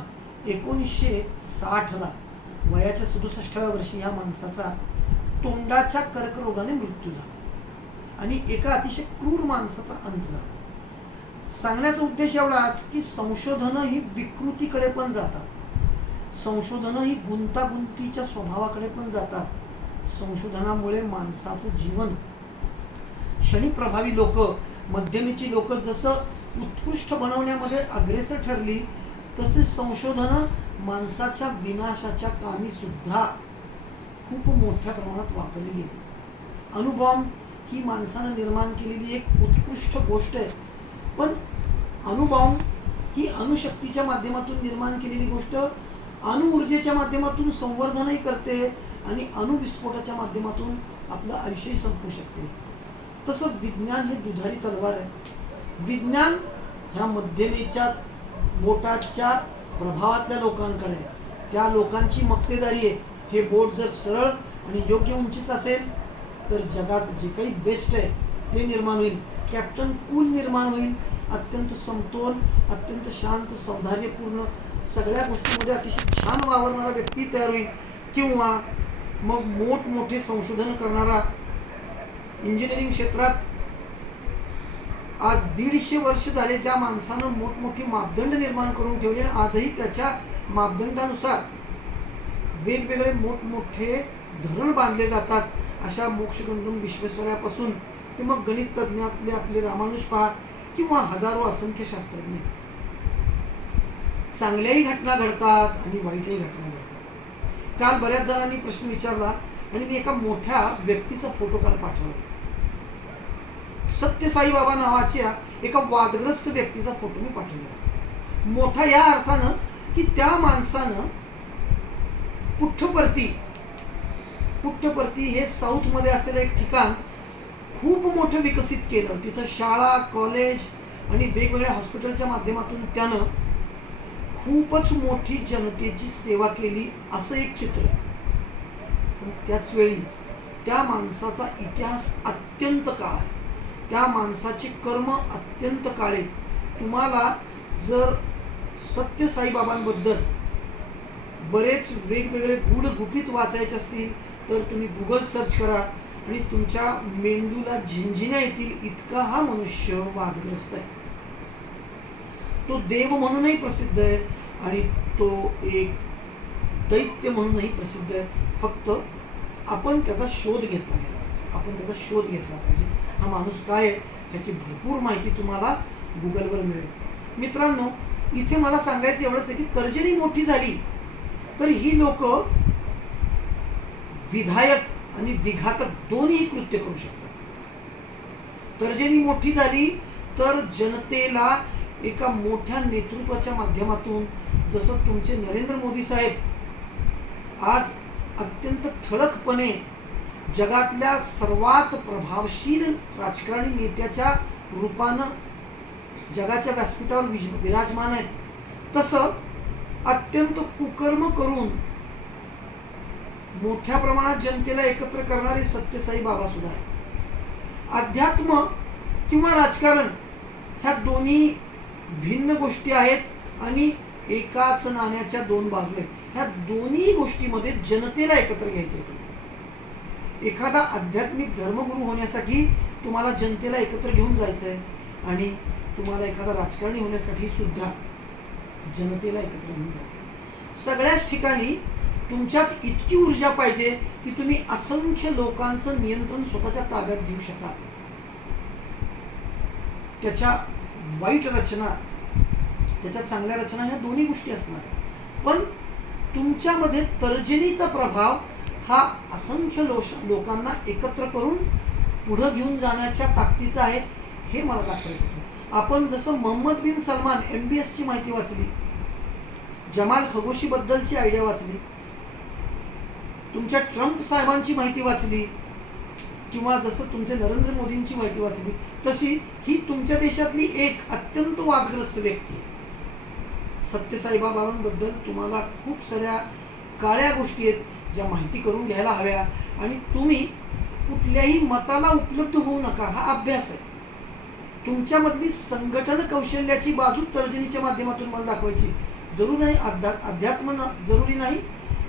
1960ला वयाच्या 67व्या वर्षी ह्या माणसाचा तोंडाच्या कर्करोगाने मृत्यू झाला आणि एका अतिशय क्रूर माणसाचा अंत झाला. सांगण्याचा उद्देश एवढाच की संशोधनं ही विकृतीकडे पण जातात, संशोधनं ही गुंतागुंतीच्या स्वभावाकडे पण जातात. संशोधनामुळे माणसाचं जीवन, क्षणिप्रभावी लोक, मध्यमेची लोक जसं उत्कृष्ट बनवण्यामध्ये अग्रेसर ठरली, तसे संशोधनं माणसाच्या विनाशाच्या कामी सुद्धा खूप मोठ्या प्रमाणात वापरली गेली. अणुबॉम्ब ही माणसानं निर्माण केलेली एक उत्कृष्ट गोष्ट आहे, पण अणुबॉम्ब ही अणुशक्तीच्या माध्यमातून निर्माण केलेली गोष्ट अणुऊर्जेच्या माध्यमातून संवर्धनही करते आणि अणुविस्फोटाच्या माध्यमातून आपलं आयुष्यही संपू शकते. तसं विज्ञान हे दुधारी तलवार आहे. विज्ञान ह्या मध्यमेच्या बोटाच्या प्रभावातल्या लोकांकडे आहे. त्या लोकांची मक्तेदारी आहे. हे बोट जर सरळ आणि योग्य उंचीच असेल तर जगात जे काही बेस्ट आहे ते निर्माण होईल. कॅप्टन कूल निर्माण होईल. अत्यंत समतोल, अत्यंत शांत, सौंदर्यपूर्ण, सगळ्या गोष्टींमध्ये अतिशय छान वावरणारा व्यक्ती तयार होईल. किंवा मग मोठमोठे संशोधन करणारा, इंजिनिअरिंग क्षेत्रात आज 150 वर्ष झाले ज्या माणसानं मोठमोठी मापदंड निर्माण करून ठेवले आणि आजही त्याच्या मापदंडानुसार वेगवेगळे मोठमोठे धरण बांधले जातात. अशा मोक्षगंधम विश्वेश्वरापासून ते मग गणित तज्ज्ञातले आपले रामानुज पहा किंवा हजारो असंख्य शास्त्रज्ञ. चांगल्याही घटना घडतात आणि वाईटही घटना घडतात. काल बऱ्याच जणांनी प्रश्न विचारला आणि मी एका मोठ्या व्यक्तीचा फोटो काल पाठवला. सत्य साईबाबा नावाच्या एका वादग्रस्त व्यक्तीचा फोटो मी पाठवला. मोठा या अर्थानं की त्या माणसानं पुट्टपर्ती हे साऊथ मध्ये असलेलं एक ठिकाण खूप मोठं विकसित केलं. तिथं शाळा, कॉलेज आणि वेगवेगळ्या हॉस्पिटलच्या माध्यमातून त्यानं खूपच मोठी जनतेची सेवा केली, असं एक चित्र. पण त्याच वेळी त्या माणसाचा इतिहास अत्यंत काळा आहे. त्या माणसाचे कर्म अत्यंत काळे. तुम्हाला जर सत्य साईबाबांबद्दल बरेच वेगवेगळे गूढ गुपित वाचायचे असतील तर तुम्ही गुगल सर्च करा आणि तुमच्या मेंदूला झिंझिण्या येतील इतका हा मनुष्य वादग्रस्त आहे. तो देव म्हणूनही प्रसिद्ध आहे आणि तो एक दैत्य म्हणूनही प्रसिद्ध आहे. फक्त आपण त्याचा शोध घेतला पाहिजे. हा माणूस काय आहे याची भरपूर माहिती तुम्हाला गुगलवर मिळेल. मित्रांनो, इथे मला सांगायचं एवढंच आहे की तर्जनी मोठी झाली तर ही लोक विधायक आणि विघातक दोन्ही कृत्य करू शकतात. तर्जनी मोठी झाली तर जनतेला एका मोठ्या नेतृत्वाच्या माध्यमातून, जसं तुमचे नरेंद्र मोदी साहेब आज अत्यंत ठळकपणे जगातल्या सर्वात प्रभावशील राजकारणी नेत्याच्या रूपानं जगाच्या व्यासपीठावर विराजमान आहेत, तसं अत्यंत कुकर्म करून मोठ्या प्रमाणात जनतेला एकत्र करणारे सत्यसाई बाबा सुद्धा आहेत. अध्यात्म किंवा राजकारण ह्या दोन्ही भिन्न गोष्टी आहेत आणि एकाच नाण्याच्या दोन बाजू आहेत. ह्या दोन्ही गोष्टीमध्ये जनतेला एकत्र घ्यायचं आहे. एखादा आध्यात्मिक धर्मगुरू होण्यासाठी तुम्हाला जनतेला एकत्र घेऊन जायचं आहे आणि तुम्हाला एखादा राजकारणी होण्यासाठी सुद्धा जनतेला एकत्र घेऊन जायचं. सगळ्याच ठिकाणी तुमच्यात इतकी ऊर्जा पाहिजे की तुम्ही असंख्य लोकांचं नियंत्रण स्वतःच्या ताब्यात घेऊ शकाल. त्याच्या वाईट रचना, त्याच्या चांगल्या रचना ह्या दोन्ही गोष्टी असणार. पण तुमच्यामध्ये तर्जनीचा प्रभाव हा असंख्य लोकांना एकत्र करून पुढं घेऊन जाण्याच्या ताकदीचा आहे, हे मला दाखवायचं होतं. आपण जसं मोहम्मद बिन सलमान MBS ची माहिती वाचली, जमाल खगोशी बद्दलची आयडिया वाचली, तुमच्या ट्रम्प साहेबांची माहिती वाचली किंवा जसं तुमचे नरेंद्र मोदींची माहिती वाचली, तशी ही तुमच्या देशातली एक अत्यंत वादग्रस्त व्यक्ती आहे. सत्यसाईबाबांबद्दल तुम्हाला खूप साऱ्या काळ्या गोष्टी आहेत ज्या माहिती करून घ्यायला हव्या आणि तुम्ही कुठल्याही मताला उपलब्ध होऊ नका. हा अभ्यास आहे. तुमच्यामधली संघटन कौशल्याची बाजू तर्जनीच्या माध्यमातून मला दाखवायची. जरूर नाही अध्यात्म जरुरी नाही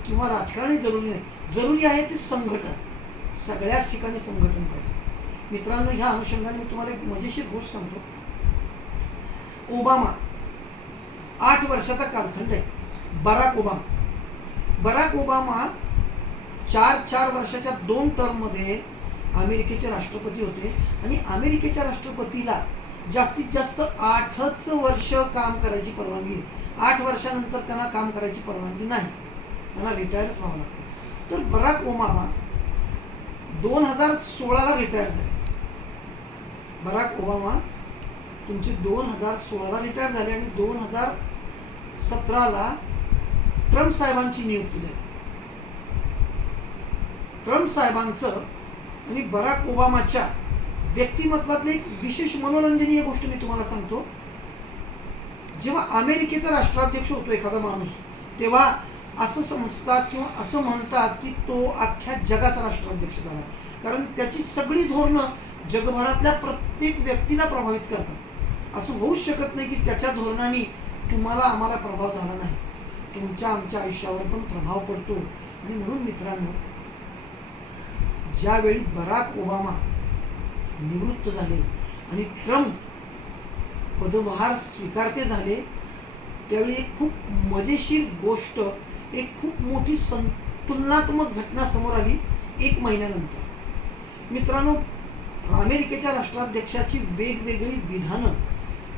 किंवा राजकारणी जरुरी नाही. जरुरी आहे ते संघटन. सगळ्याच ठिकाणी संघटन पाहिजे. मित्रांनो, ह्या अनुषंगाने मी तुम्हाला एक मजेशीर गोष्ट सांगतो. ओबामा 8 वर्षाचा कालखंड आहे. बराक ओबामा 4 वर्षाच्या 2 टर्ममध्ये अमेरिकेचे राष्ट्रपती होते आणि अमेरिकेच्या राष्ट्रपतीला जास्तीत जास्त 8च वर्ष काम करायची परवानगी. 8 वर्षानंतर त्यांना काम करायची परवानगी नाही, त्यांना रिटायरच व्हावं लागतं. तर बराक ओबामा 2016ला रिटायर झाले. बराक ओबामा तुमचे 2016ला रिटायर झाले आणि 2017ला ट्रम्प साहेबांची नियुक्ती झाली. ट्रम्प साहेबांचं आणि बराक ओबामाच्या व्यक्तिमत्वातली एक विशेष मनोरंजनीय गोष्ट मी तुम्हाला सांगतो. जेव्हा अमेरिकेचा राष्ट्राध्यक्ष होतो एखादा माणूस, तेव्हा असं समजतात किंवा असं म्हणतात की तो अख्ख्या जगाचा राष्ट्राध्यक्ष झाला, कारण त्याची सगळी धोरणं जगभरातल्या प्रत्येक व्यक्तीला प्रभावित करतात. असं होऊच शकत नाही की त्याच्या धोरणाने तुम्हाला आम्हाला प्रभाव झाला नाही. तुमच्या आमच्या आयुष्यावर पण प्रभाव पडतो. आणि म्हणून मित्रांनो, ज्यावेळी बराक ओबामा निवृत्त झाले आणि ट्रम्प पदभार स्वीकारते झाले, त्यावेळी एक खूप मजेशीर गोष्ट, एक खूप मोठी तुलनात्मक घटना समोर आली 1 महिन्यानंतर. मित्रांनो, अमेरिकेच्या राष्ट्राध्यक्षाची वेगवेगळी विधानं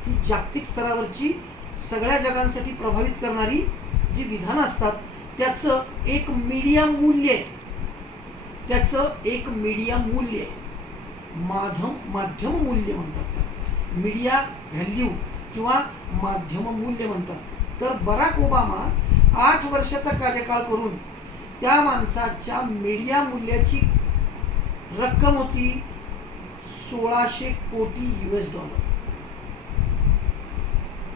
ही जागतिक स्तरावरची सगळ्या जगांसाठी प्रभावित करणारी जी विधानं असतात, त्याचं एक मीडिया मूल्य आहे. माध्यम मूल्य म्हणतात त्याला, मीडिया व्हॅल्यू किंवा माध्यम मूल्य म्हणतात. तर बराक ओबामा 8 वर्षाचा कार्यकाळ करून त्या माणसाच्या मीडिया मूल्याची रक्कम होती $1600 कोटी.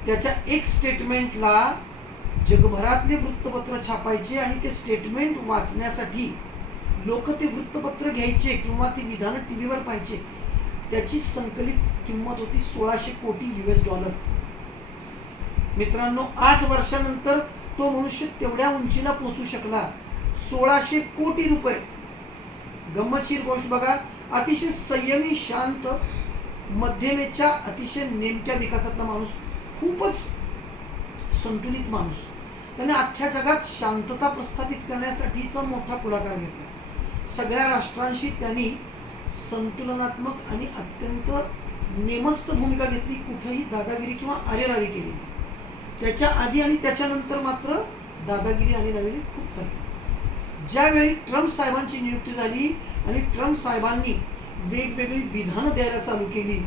त्याच्या एक स्टेटमेंटला जगभरातले वृत्तपत्र छापायचे आणि ते स्टेटमेंट वाचण्यासाठी लोक ते वृत्तपत्र घ्यायचे किंवा ती विधानं टीव्हीवर पाहायचे. त्याची संकलित किंमत होती $1600 कोटी. मित्रांनो, 8 वर्षानंतर तो मनुष्य तेवढ्या उंचीला पोहोचू शकला. $1600 कोटी. गंमतशीर गोष्ट बघा, अतिशय संयमी, शांत, मध्यमेच्या अतिशय नेमक्या विकासातला माणूस, खूपच संतुलित माणूस. त्याने अख्ख्या जगात शांतता प्रस्थापित करण्यासाठीचा मोठा पुढाकार घेतला. सगळ्या राष्ट्रांशी त्यांनी संतुलनात्मक आणि अत्यंत नेमस्त भूमिका घेतली. कुठेही दादागिरी किंवा अरेरावी केली नाही. त्याच्या आधी आणि त्याच्यानंतर मात्र दादागिरी आणि अरेरावी खूप चालली. ज्यावेळी ट्रम्प साहेबांची नियुक्ती झाली आणि ट्रम्प साहेबांनी वेगवेगळी विधानं द्यायला चालू केली,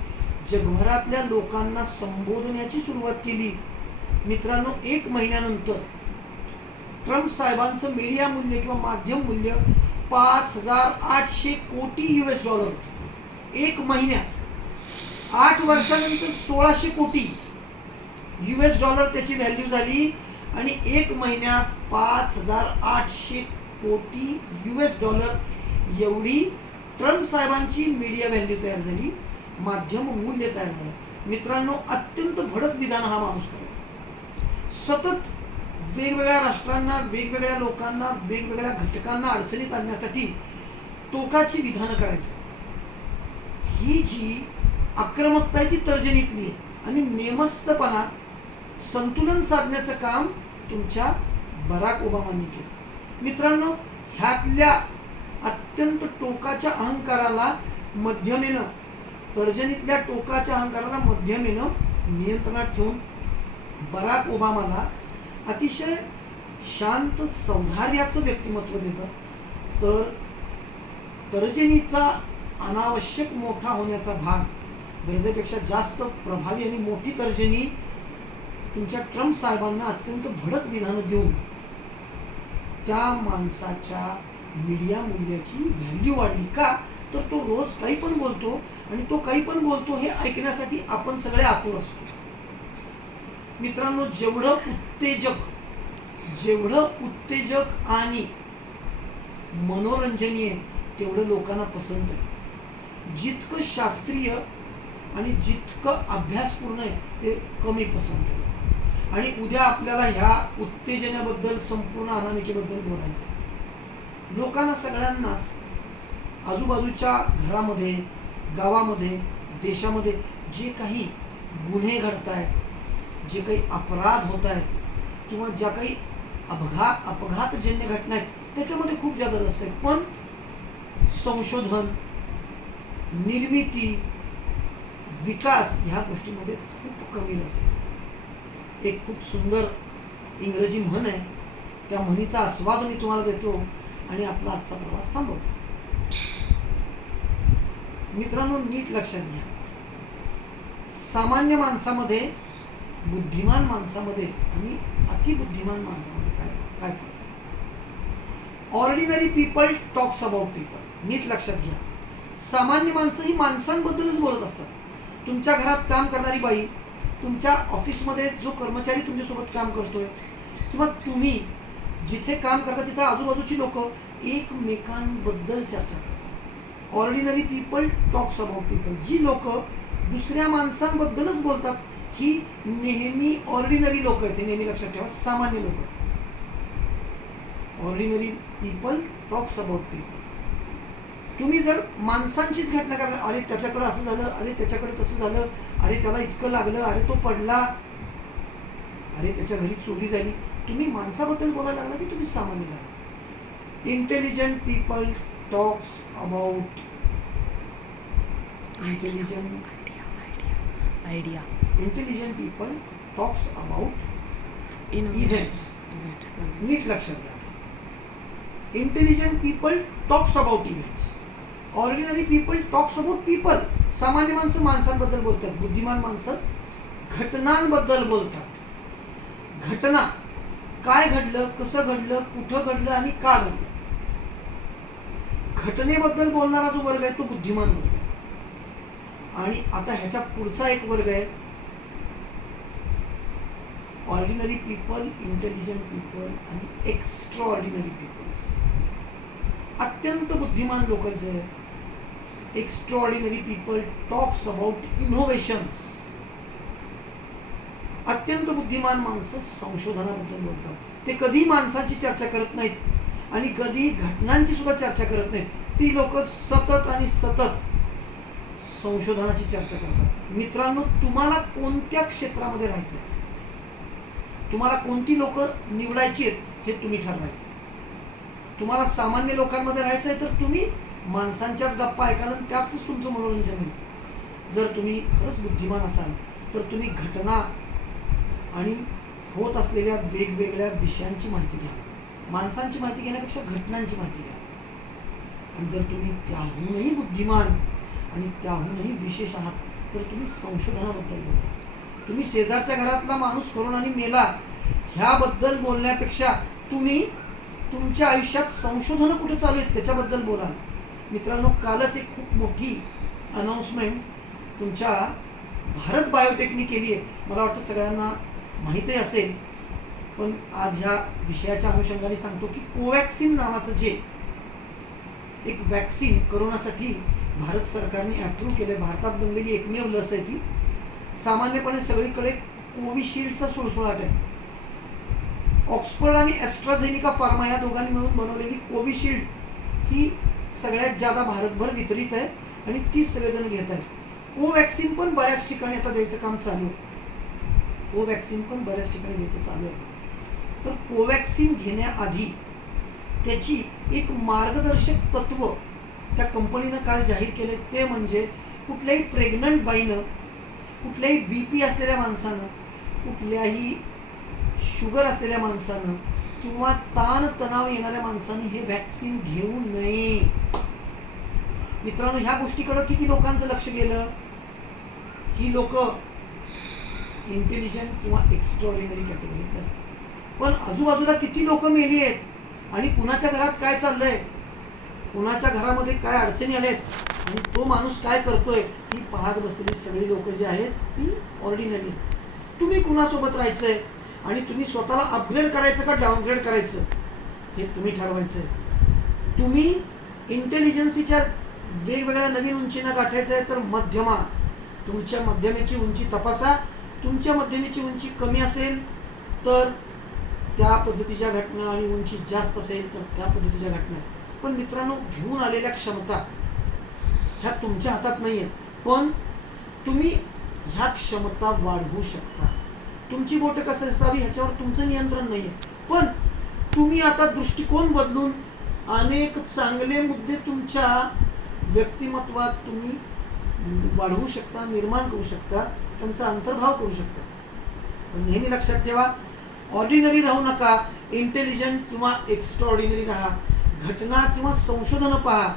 जगभरातल्या लोकांना संबोधण्याची सुरुवात केली. मित्रांनो, 1 महिन्यानंतर ट्रम्प साहेबांचं मीडिया मूल्य किंवा माध्यम मूल्य $5800 कोटी. 1 महिन्यात 8 वर्षानंतर $1600 कोटी त्याची व्हॅल्यू झाली आणि 1 महिन्यात $5800 कोटी एवढी ट्रम्प साहेबांची मीडिया व्हॅल्यू तयार झाली, माध्यम मूल्य तयार झालं. मित्रांनो, अत्यंत भडक विधान हा माणूस करायचा. सतत वेगवेगळ्या राष्ट्रांना, वेगवेगळ्या लोकांना, वेगवेगळ्या घटकांना अडचणीत आणण्यासाठी टोकाची विधानं करायचं. ही जी आक्रमकता आहे ती तर्जनीतली आहे आणि नेमस्तपणा, संतुलन साधण्याचं काम तुमच्या बराक ओबामांनी केलं. मित्रांनो, ह्यातल्या अत्यंत टोकाच्या अहंकाराला मध्यमेनं, तर्जनीतल्या टोकाच्या अहंकाराला मध्यमेनं नियंत्रणात ठेवून बराक ओबामाला अतिशय शांत, सौंदर्याचं व्यक्तिमत्व देतं. तर तर्जनीचा अनावश्यक मोठा होण्याचा भाग, गरजेपेक्षा जास्त प्रभावी आणि मोठी तर्जनी तुमच्या ट्रम्प साहेबांना अत्यंत भडक विधानं देऊन त्या माणसाच्या मीडिया मूल्याची व्हॅल्यू वाढली. का? तर तो रोज काही पण बोलतो आणि तो काही पण बोलतो हे ऐकण्यासाठी आपण सगळे आतुर असतो. मित्रांनो, जेवढं उत्तेजक आणि मनोरंजनीय तेवढं लोकांना पसंत आहे. जितकं शास्त्रीय आणि जितकं अभ्यासपूर्ण आहे ते कमी पसंत आहे. आणि उद्या आपल्याला ह्या उत्तेजनाबद्दल, संपूर्ण अनामिकेबद्दल बोलायचं आहे. लोकांना सगळ्यांनाच आजूबाजूच्या घरामध्ये, गावामध्ये, देशामध्ये जे काही गुन्हे घडत आहेत, जे काही अपराध होत आहेत किंवा ज्या काही अपघातजन्य घटना आहेत त्याच्यामध्ये खूप जादा रस आहे. पण संशोधन, निर्मिती, विकास ह्या गोष्टीमध्ये खूप कमी रस आहे. एक खूप सुंदर इंग्रजी म्हण आहे, त्या म्हणीचा आस्वाद मी तुम्हाला देतो आणि आपला आजचा प्रवास थांबवतो. मित्रांनो, नीट लक्षात घ्या, सामान्य माणसामध्ये, बुद्धिमान माणसामध्ये आणि अतिबुद्धिमान माणसामध्ये काय फरक आहे? Ordinary people talks about people. नीट लक्षात घ्या, सामान्य माणसं ही माणसांबद्दलच बोलत असतात. तुमच्या घरात काम करणारी बाई, तुमच्या ऑफिसमध्ये जो कर्मचारी तुमच्यासोबत काम करतोय, किंवा तुम्ही जिथे काम करता तिथे आजूबाजूची लोक एकमेकांबद्दल चर्चा करतात. Ordinary people talks about people. जी लोक दुसऱ्या माणसांबद्दलच बोलतात ही नेहमी ऑर्डिनरी लोक आहेत. हे नेहमी लक्षात ठेवा, सामान्य लोक आहेत. Ordinary people talks about people. तुम्ही जर माणसांचीच घटना करणार, अरे त्याच्याकडे असं झालं, अरे त्याच्याकडे तसं झालं, अरे त्याला इतकं लागलं, अरे तो पडला, अरे त्याच्या घरी चोरी झाली, तुम्ही माणसाबद्दल बोलायला लागला की तुम्ही सामान्य झाला. Intelligent people talks about intelligent people talks about events. नीट लक्षात घ्या, intelligent people talks about events. Ordinary people talks about people. सामान्य माणसं माणसांबद्दल बोलतात, बुद्धिमान माणसं घटनांबद्दल बोलतात. घटना, काय घडलं, कसं घडलं, कुठं घडलं आणि का घडलं, घटनेबद्दल बोलणारा जो वर्ग आहे तो बुद्धिमान वर्ग आहे. आणि आता ह्याच्या पुढचा एक वर्ग आहे ऑर्डिनरी पीपल, इंटेलिजंट पीपल आणि एक्स्ट्रा ऑर्डिनरी पीपल्स. अत्यंत बुद्धिमान लोक जे आहेत, extra ordinary people talks about innovations. अत्यंत बुद्धिमान माणसं संशोधनाबद्दल बोलतात. ते कधी माणसाची चर्चा करत नाहीत आणि कधी घटनांची सुद्धा चर्चा करत नाहीत. ती लोक सतत आणि सतत संशोधनाची चर्चा करतात. मित्रांनो, तुम्हाला कोणत्या क्षेत्रामध्ये राहायचं आहे, तुम्हाला कोणती लोक निवडायची आहेत हे तुम्ही ठरवायचं. तुम्हाला सामान्य लोकांमध्ये राहायचं आहे तर तुम्ही माणसांच्याच गप्पा ऐकाल आणि त्यातच तुमचं मनोरंजन होईल. जर तुम्ही खरंच बुद्धिमान असाल तर तुम्ही घटना आणि होत असलेल्या वेगवेगळ्या विषयांची माहिती घ्या. माणसांची माहिती घेण्यापेक्षा घटनांची माहिती घ्या. आणि जर तुम्ही त्याहूनही बुद्धिमान आणि त्याहूनही विशेष आहात तर तुम्ही संशोधनाबद्दल बोला. तुम्ही शेजारच्या घरातला माणूस करोनाने मेला ह्याबद्दल बोलण्यापेक्षा तुम्ही तुमच्या आयुष्यात संशोधनं कुठे चालू आहेत त्याच्याबद्दल बोला. मित्रांनो, कालच एक खूप मोठी अनाउन्समेंट तुमच्या भारत बायोटेकनी केली आहे. मला वाटतं सगळ्यांना माहीतही असेल, पण आज ह्या विषयाच्या अनुषंगाने सांगतो की कोवॅक्सिन नावाचं जे एक वॅक्सिन करोनासाठी भारत सरकारने अप्रूव्ह केलं. भारतात बनलेली एकमेव लस आहे ती. सामान्यपणे सगळीकडे कोविशिल्डचा सुळसुळाट आहे. ऑक्सफर्ड आणि ॲस्ट्राझेनिका फार्मा या दोघांनी मिळून बनवलेली कोविशिल्ड ही सगळ्यात जादा भारतभर वितरित आहे आणि तीच सगळेजण घेत आहेत. कोवॅक्सिन पण बऱ्याच ठिकाणी आता द्यायचं काम चालू आहे. कोवॅक्सिन पण बऱ्याच ठिकाणी द्यायचं चालू आहे. तर कोवॅक्सिन घेण्याआधी त्याची एक मार्गदर्शक तत्व त्या कंपनीनं काल जाहीर केले. ते म्हणजे कुठल्याही प्रेग्नंट बाईनं, कुठल्याही BP असलेल्या माणसानं, कुठल्याही शुगर असलेल्या माणसानं किंवा ताण तणाव येणाऱ्या माणसानं हे वॅक्सिन घेऊ नये. मित्रांनो, ह्या गोष्टीकडे किती लोकांचं लक्ष गेलं? ही लोक इंटेलिजंट किंवा एक्स्ट्राऑर्डिनरी कॅटेगरीत असतात. पण आजूबाजूला किती लोक मेली आहेत आणि कुणाच्या घरात काय चाललंय, कुणाच्या घरामध्ये काय अडचणी आल्यात आणि तो माणूस काय करतोय ही पाहत बसलेली सगळी लोक जी आहेत ती ऑर्डिनरी. तुम्ही कुणासोबत राहायचंय आणि तुम्ही स्वतःला अपग्रेड करायचं का डाऊनग्रेड करायचं हे तुम्ही ठरवायचं आहे. तुम्ही इंटेलिजन्सीच्या वेगवेगळ्या नवीन उंचींना गाठायचं आहे तर मध्यमा, तुमच्या मध्यमेची उंची तपासा. तुमच्या मध्यमेची उंची कमी असेल तर त्या पद्धतीच्या घटना आणि उंची जास्त असेल तर त्या पद्धतीच्या घटना. पण मित्रांनो, घेऊन आलेल्या क्षमता ह्या तुमच्या हातात नाही आहेत, पण तुम्ही ह्या क्षमता वाढवू शकता. तुमची बोट कसं असावी ह्याच्यावर तुमचं नियंत्रण नाही आहे, पण तुम्ही आता दृष्टिकोन बदलून अनेक चांगले मुद्दे तुमच्या व्यक्तिमत्वात तुम्ही वाढवू शकता, निर्माण करू शकता, त्यांचा अंतर्भाव करू शकता. तर नेहमी लक्षात ठेवा, ऑर्डिनरी राहू नका, इंटेलिजंट किंवा एक्स्ट्राऑर्डिनरी राहा. घटना किंवा संशोधनं पहा,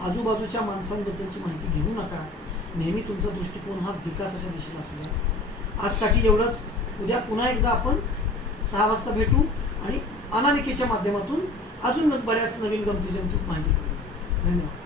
आजूबाजूच्या माणसांबद्दलची माहिती घेऊ नका. नेहमी तुमचा दृष्टिकोन हा विकासाच्या दिशेला असू द्या. आजसाठी एवढंच. उद्या पुन्हा एकदा आपण 6 वाजता भेटू आणि अनामिकेच्या माध्यमातून अजून बऱ्याच नवीन गमती जमती माहिती करू. धन्यवाद.